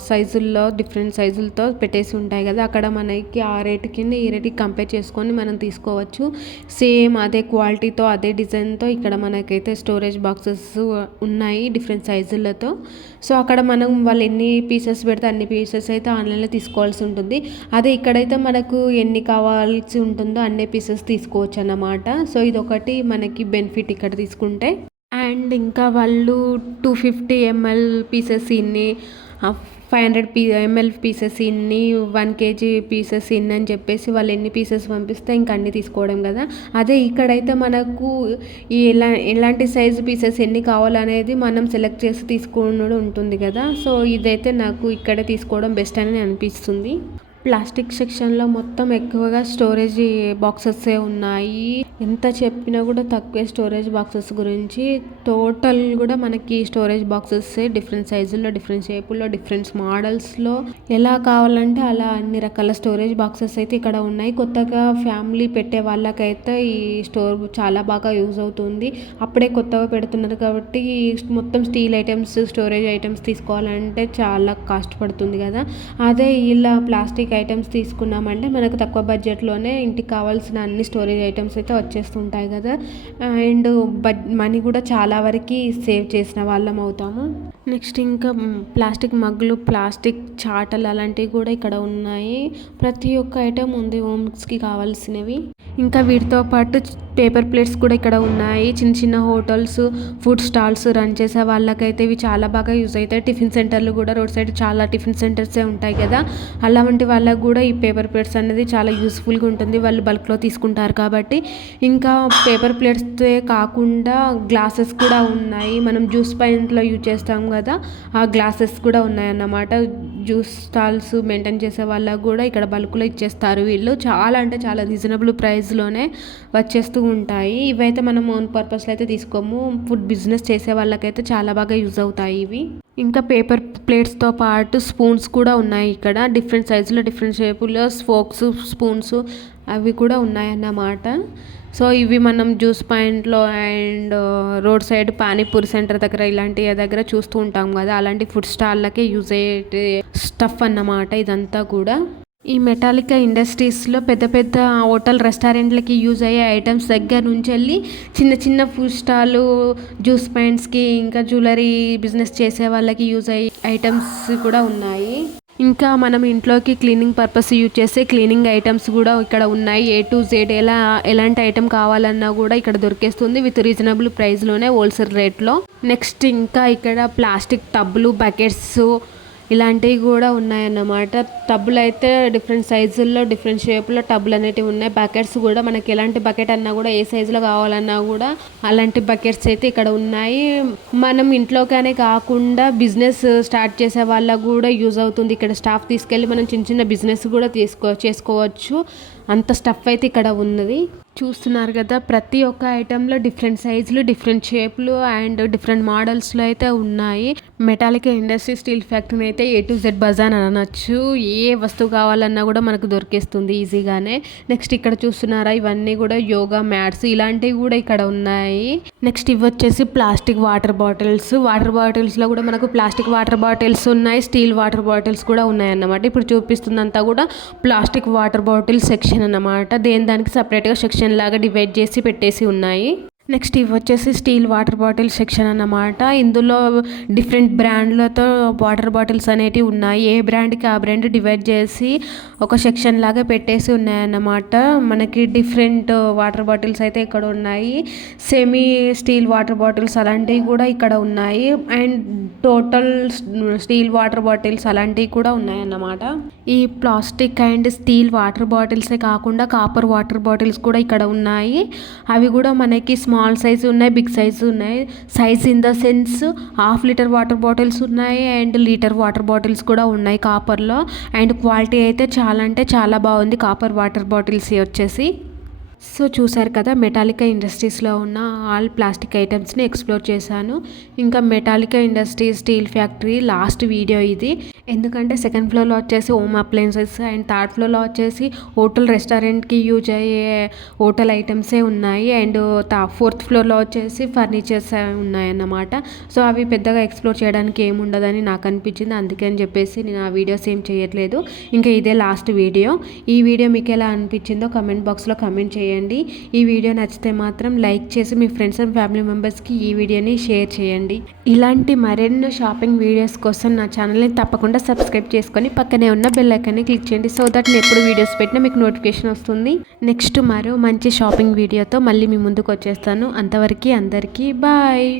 సైజుల్లో, డిఫరెంట్ సైజులతో పెట్టేసి ఉంటాయి కదా. అక్కడ మనకి ఆ రేటు కింద ఈ రేటుకి కంపేర్ చేసుకొని మనం తీసుకోవచ్చు. సేమ్ అదే క్వాలిటీతో, అదే డిజైన్తో ఇక్కడ మనకైతే స్టోరేజ్ బాక్సెస్ ఉన్నాయి డిఫరెంట్ సైజులతో. సో అక్కడ మనం వాళ్ళు ఎన్ని పీసెస్ పెడితే అన్ని పీసెస్ అయితే ఆన్లైన్లో తీసుకోవాల్సి ఉంటుంది. అదే ఇక్కడైతే మనకు ఎన్ని కావాల్సి ఉంటుందో అన్ని పీసెస్ తీసుకోవచ్చు అన్నమాట. సో ఇది ఒకటి మనకి బెనిఫిట్ ఇక్కడ తీసుకుంటే. అండ్ ఇంకా వాళ్ళు 250 ml పీసెస్ ఇన్ని, 500 ml పీసెస్ ఇన్ని, 1 kg పీసెస్ ఇన్ని అని చెప్పేసి వాళ్ళు ఎన్ని పీసెస్ పంపిస్తే ఇంకా అన్ని తీసుకోవడం కదా. అదే ఇక్కడైతే మనకు ఎలాంటి సైజు పీసెస్ ఎన్ని కావాలనేది మనం సెలెక్ట్ చేసి తీసుకోవడం ఉంటుంది కదా. సో ఇదైతే నాకు ఇక్కడే తీసుకోవడం బెస్ట్ అని అనిపిస్తుంది. ప్లాస్టిక్ సెక్షన్లో మొత్తం ఎక్కువగా స్టోరేజ్ బాక్సెస్ ఉన్నాయి. ఎంత చెప్పినా కూడా తక్కువే స్టోరేజ్ బాక్సెస్ గురించి. టోటల్ కూడా మనకి స్టోరేజ్ బాక్సెస్ డిఫరెంట్ సైజుల్లో, డిఫరెంట్ షేపుల్లో, డిఫరెంట్ మోడల్స్లో ఎలా కావాలంటే అలా అన్ని రకాల స్టోరేజ్ బాక్సెస్ అయితే ఇక్కడ ఉన్నాయి. కొత్తగా ఫ్యామిలీ పెట్టే వాళ్ళకైతే ఈ స్టోర్ చాలా బాగా యూజ్ అవుతుంది. అప్పుడే కొత్తగా పెడుతున్నారు కాబట్టి మొత్తం స్టీల్ ఐటమ్స్, స్టోరేజ్ ఐటమ్స్ తీసుకోవాలంటే చాలా కాస్ట్ పడుతుంది కదా. అదే ఇలా ప్లాస్టిక్ ఐటమ్స్ తీసుకున్నామంటే మనకు తక్కువ బడ్జెట్లోనే ఇంటికి కావాల్సిన అన్ని స్టోరేజ్ ఐటమ్స్ అయితే వచ్చేస్తుంటాయి కదా. అండ్ మనీ కూడా చాలా వరకు సేవ్ చేసిన వాళ్ళం అవుతాము. నెక్స్ట్ ఇంకా ప్లాస్టిక్ మగ్గులు, ప్లాస్టిక్ చాటలు అలాంటివి కూడా ఇక్కడ ఉన్నాయి. ప్రతి ఒక్క ఐటమ్ ఉంది హోమ్స్కి కావాల్సినవి. ఇంకా వీటితో పాటు పేపర్ ప్లేట్స్ కూడా ఇక్కడ ఉన్నాయి. చిన్న చిన్న హోటల్స్, ఫుడ్ స్టాల్స్ రన్ చేసే వాళ్ళకైతే ఇవి చాలా బాగా యూజ్ అవుతాయి. టిఫిన్ సెంటర్లు కూడా రోడ్ సైడ్ చాలా టిఫిన్ సెంటర్సే ఉంటాయి కదా. అలాంటి వాళ్ళకు కూడా ఈ పేపర్ ప్లేట్స్ అనేది చాలా యూస్ఫుల్గా ఉంటుంది. వాళ్ళు బల్క్లో తీసుకుంటారు కాబట్టి. ఇంకా పేపర్ ప్లేట్సే కాకుండా గ్లాసెస్ కూడా ఉన్నాయి. మనం జ్యూస్ పాయింట్లో యూజ్ చేస్తాం కదా, ఆ గ్లాసెస్ కూడా ఉన్నాయన్నమాట. జ్యూస్ స్టాల్స్ మెయింటైన్ చేసే వాళ్ళకు కూడా ఇక్కడ బల్క్లో ఇచ్చేస్తారు వీళ్ళు. చాలా అంటే చాలా రీజనబుల్ ప్రైస్లోనే వచ్చేస్తూ ఉంటాయి. ఇవైతే మనం ఓన్ పర్పస్లో అయితే తీసుకోము. ఫుడ్ బిజినెస్ చేసే వాళ్ళకైతే చాలా బాగా యూజ్ అవుతాయి ఇవి. ఇంకా పేపర్ ప్లేట్స్తో పాటు స్పూన్స్ కూడా ఉన్నాయి ఇక్కడ. డిఫరెంట్ సైజులో, డిఫరెంట్ షేపులో ఫోక్స్, స్పూన్స్ అవి కూడా ఉన్నాయన్నమాట. సో ఇవి మనం జ్యూస్ పాయింట్లో and road side panipuri centre దగ్గర ఇలాంటి దగ్గర చూస్తూ ఉంటాం కదా, అలాంటి ఫుడ్ స్టాల్లకే యూజ్ అయ్యే స్టఫ్ అన్నమాట ఇదంతా కూడా. ఈ మెటాలికా ఇండస్ట్రీస్లో పెద్ద పెద్ద హోటల్ రెస్టారెంట్లకి యూజ్ అయ్యే ఐటమ్స్ దగ్గర నుంచి వెళ్ళి చిన్న చిన్న ఫుడ్ స్టాలు, జ్యూస్ పాయింట్స్కి, ఇంకా జ్యువెలరీ బిజినెస్ చేసే వాళ్ళకి యూజ్ అయ్యే ఐటమ్స్ కూడా ఉన్నాయి. ఇంకా మనం ఇంట్లోకి క్లీనింగ్ పర్పస్ యూజ్ చేసే క్లీనింగ్ ఐటమ్స్ కూడా ఇక్కడ ఉన్నాయి. A to Z ఎలాంటి ఐటమ్ కావాలన్నా కూడా ఇక్కడ దొరికేస్తుంది విత్ రీజనబుల్ ప్రైస్లోనే, హోల్సేల్ రేట్లో. నెక్స్ట్ ఇంకా ఇక్కడ ప్లాస్టిక్ టబ్బులు, బకెట్స్ ఇలాంటివి కూడా ఉన్నాయన్నమాట. టబ్బులు అయితే డిఫరెంట్ సైజుల్లో, డిఫరెంట్ షేప్లో టబ్బులు అనేటివి ఉన్నాయి. బకెట్స్ కూడా మనకి ఎలాంటి బకెట్ అన్నా కూడా, ఏ సైజులో కావాలన్నా కూడా అలాంటి బకెట్స్ అయితే ఇక్కడ ఉన్నాయి. మనం ఇంట్లోకనే కాకుండా బిజినెస్ స్టార్ట్ చేసే వాళ్ళకు కూడా యూజ్ అవుతుంది. ఇక్కడ స్టాఫ్ తీసుకెళ్ళి మనం చిన్న చిన్న బిజినెస్ కూడా చేసుకోవచ్చు. అంత స్టఫ్ అయితే ఇక్కడ ఉన్నది. చూస్తున్నారు కదా, ప్రతి ఒక్క ఐటెంలో డిఫరెంట్ సైజులు, డిఫరెంట్ షేప్లు అండ్ డిఫరెంట్ మోడల్స్లో అయితే ఉన్నాయి. మెటాలికా ఇండస్ట్రీ స్టీల్ ఫ్యాక్టరీని అయితే A to Z బజార్ అని అనొచ్చు. ఏ వస్తువు కావాలన్నా కూడా మనకు దొరికేస్తుంది ఈజీగానే. నెక్స్ట్ ఇక్కడ చూస్తున్నారా, ఇవన్నీ కూడా యోగా మ్యాట్స్, ఇలాంటివి కూడా ఇక్కడ ఉన్నాయి. నెక్స్ట్ ఇవి వచ్చేసి ప్లాస్టిక్ వాటర్ బాటిల్స్. వాటర్ బాటిల్స్లో కూడా మనకు ప్లాస్టిక్ వాటర్ బాటిల్స్ ఉన్నాయి, స్టీల్ వాటర్ బాటిల్స్ కూడా ఉన్నాయన్నమాట. ఇప్పుడు చూపిస్తుందంతా కూడా ప్లాస్టిక్ వాటర్ బాటిల్ సెక్షన్ అన్నమాట. దానికి సపరేట్గా సెక్షన్ లాగా డివైడ్ చేసి పెట్టేసి ఉన్నాయి. నెక్స్ట్ ఇవి వచ్చేసి స్టీల్ వాటర్ బాటిల్ సెక్షన్ అన్నమాట. ఇందులో డిఫరెంట్ బ్రాండ్లతో వాటర్ బాటిల్స్ అనేటివి ఉన్నాయి. ఏ బ్రాండ్కి ఆ బ్రాండ్ డివైడ్ చేసి ఒక సెక్షన్ లాగా పెట్టేసి ఉన్నాయన్నమాట. మనకి డిఫరెంట్ వాటర్ బాటిల్స్ అయితే ఇక్కడ ఉన్నాయి. సెమీ స్టీల్ వాటర్ బాటిల్స్ అలాంటివి కూడా ఇక్కడ ఉన్నాయి. And total steel water bottles అలాంటివి కూడా ఉన్నాయన్నమాట. ఈ ప్లాస్టిక్ అండ్ స్టీల్ వాటర్ బాటిల్సే కాకుండా కాపర్ వాటర్ బాటిల్స్ కూడా ఇక్కడ ఉన్నాయి. అవి కూడా మనకి స్మాల్ సైజు ఉన్నాయి, బిగ్ సైజు ఉన్నాయి. Size in the sense 1/2 litre water bottles ఉన్నాయి అండ్ లీటర్ వాటర్ బాటిల్స్ కూడా ఉన్నాయి కాపర్లో. అండ్ క్వాలిటీ అయితే చాలా అంటే చాలా బాగుంది కాపర్ వాటర్ బాటిల్స్ వచ్చేసి. సో చూసారు కదా, మెటాలికా ఇండస్ట్రీస్లో ఉన్న ఆల్ ప్లాస్టిక్ ఐటమ్స్ని ఎక్స్ప్లోర్ చేశాను. ఇంకా Metallica industries steel factory last video ఇది. ఎందుకంటే సెకండ్ ఫ్లోర్లో వచ్చేసి హోమ్ అప్లయన్సెస్ అండ్ థర్డ్ ఫ్లోర్లో వచ్చేసి హోటల్ రెస్టారెంట్కి యూజ్ అయ్యే హోటల్ ఐటమ్సే ఉన్నాయి. అండ్ ఫోర్త్ ఫ్లోర్లో వచ్చేసి ఫర్నిచర్స్ ఉన్నాయన్నమాట. సో అవి పెద్దగా ఎక్స్ప్లోర్ చేయడానికి ఏముండదని నాకు అనిపించింది. అందుకని చెప్పేసి నేను ఆ వీడియోస్ ఏం చేయట్లేదు. ఇంకా ఇదే లాస్ట్ వీడియో. ఈ వీడియో మీకు ఎలా అనిపించిందో కమెంట్ బాక్స్లో కమెంట్ చేయండి. ఈ వీడియో నచ్చితే మాత్రం లైక్ చేసి మీ ఫ్రెండ్స్ అండ్ ఫ్యామిలీ మెంబర్స్కి ఈ వీడియోని షేర్ చేయండి. ఇలాంటి మరెన్నో షాపింగ్ వీడియోస్ కోసం నా ఛానల్ని తప్పకుండా సబ్స్క్రైబ్ చేసుకొని పక్కనే ఉన్న బెల్ ఐకాన్ని క్లిక్ చేయండి. సో దట్ నేను ఎప్పుడు వీడియోస్ పెట్టినా మీకు నోటిఫికేషన్ వస్తుంది. నెక్స్ట్ మరో మంచి షాపింగ్ వీడియోతో మళ్ళీ మీ ముందుకు వచ్చేస్తాను. అంతవరకు అందరికీ బాయ్.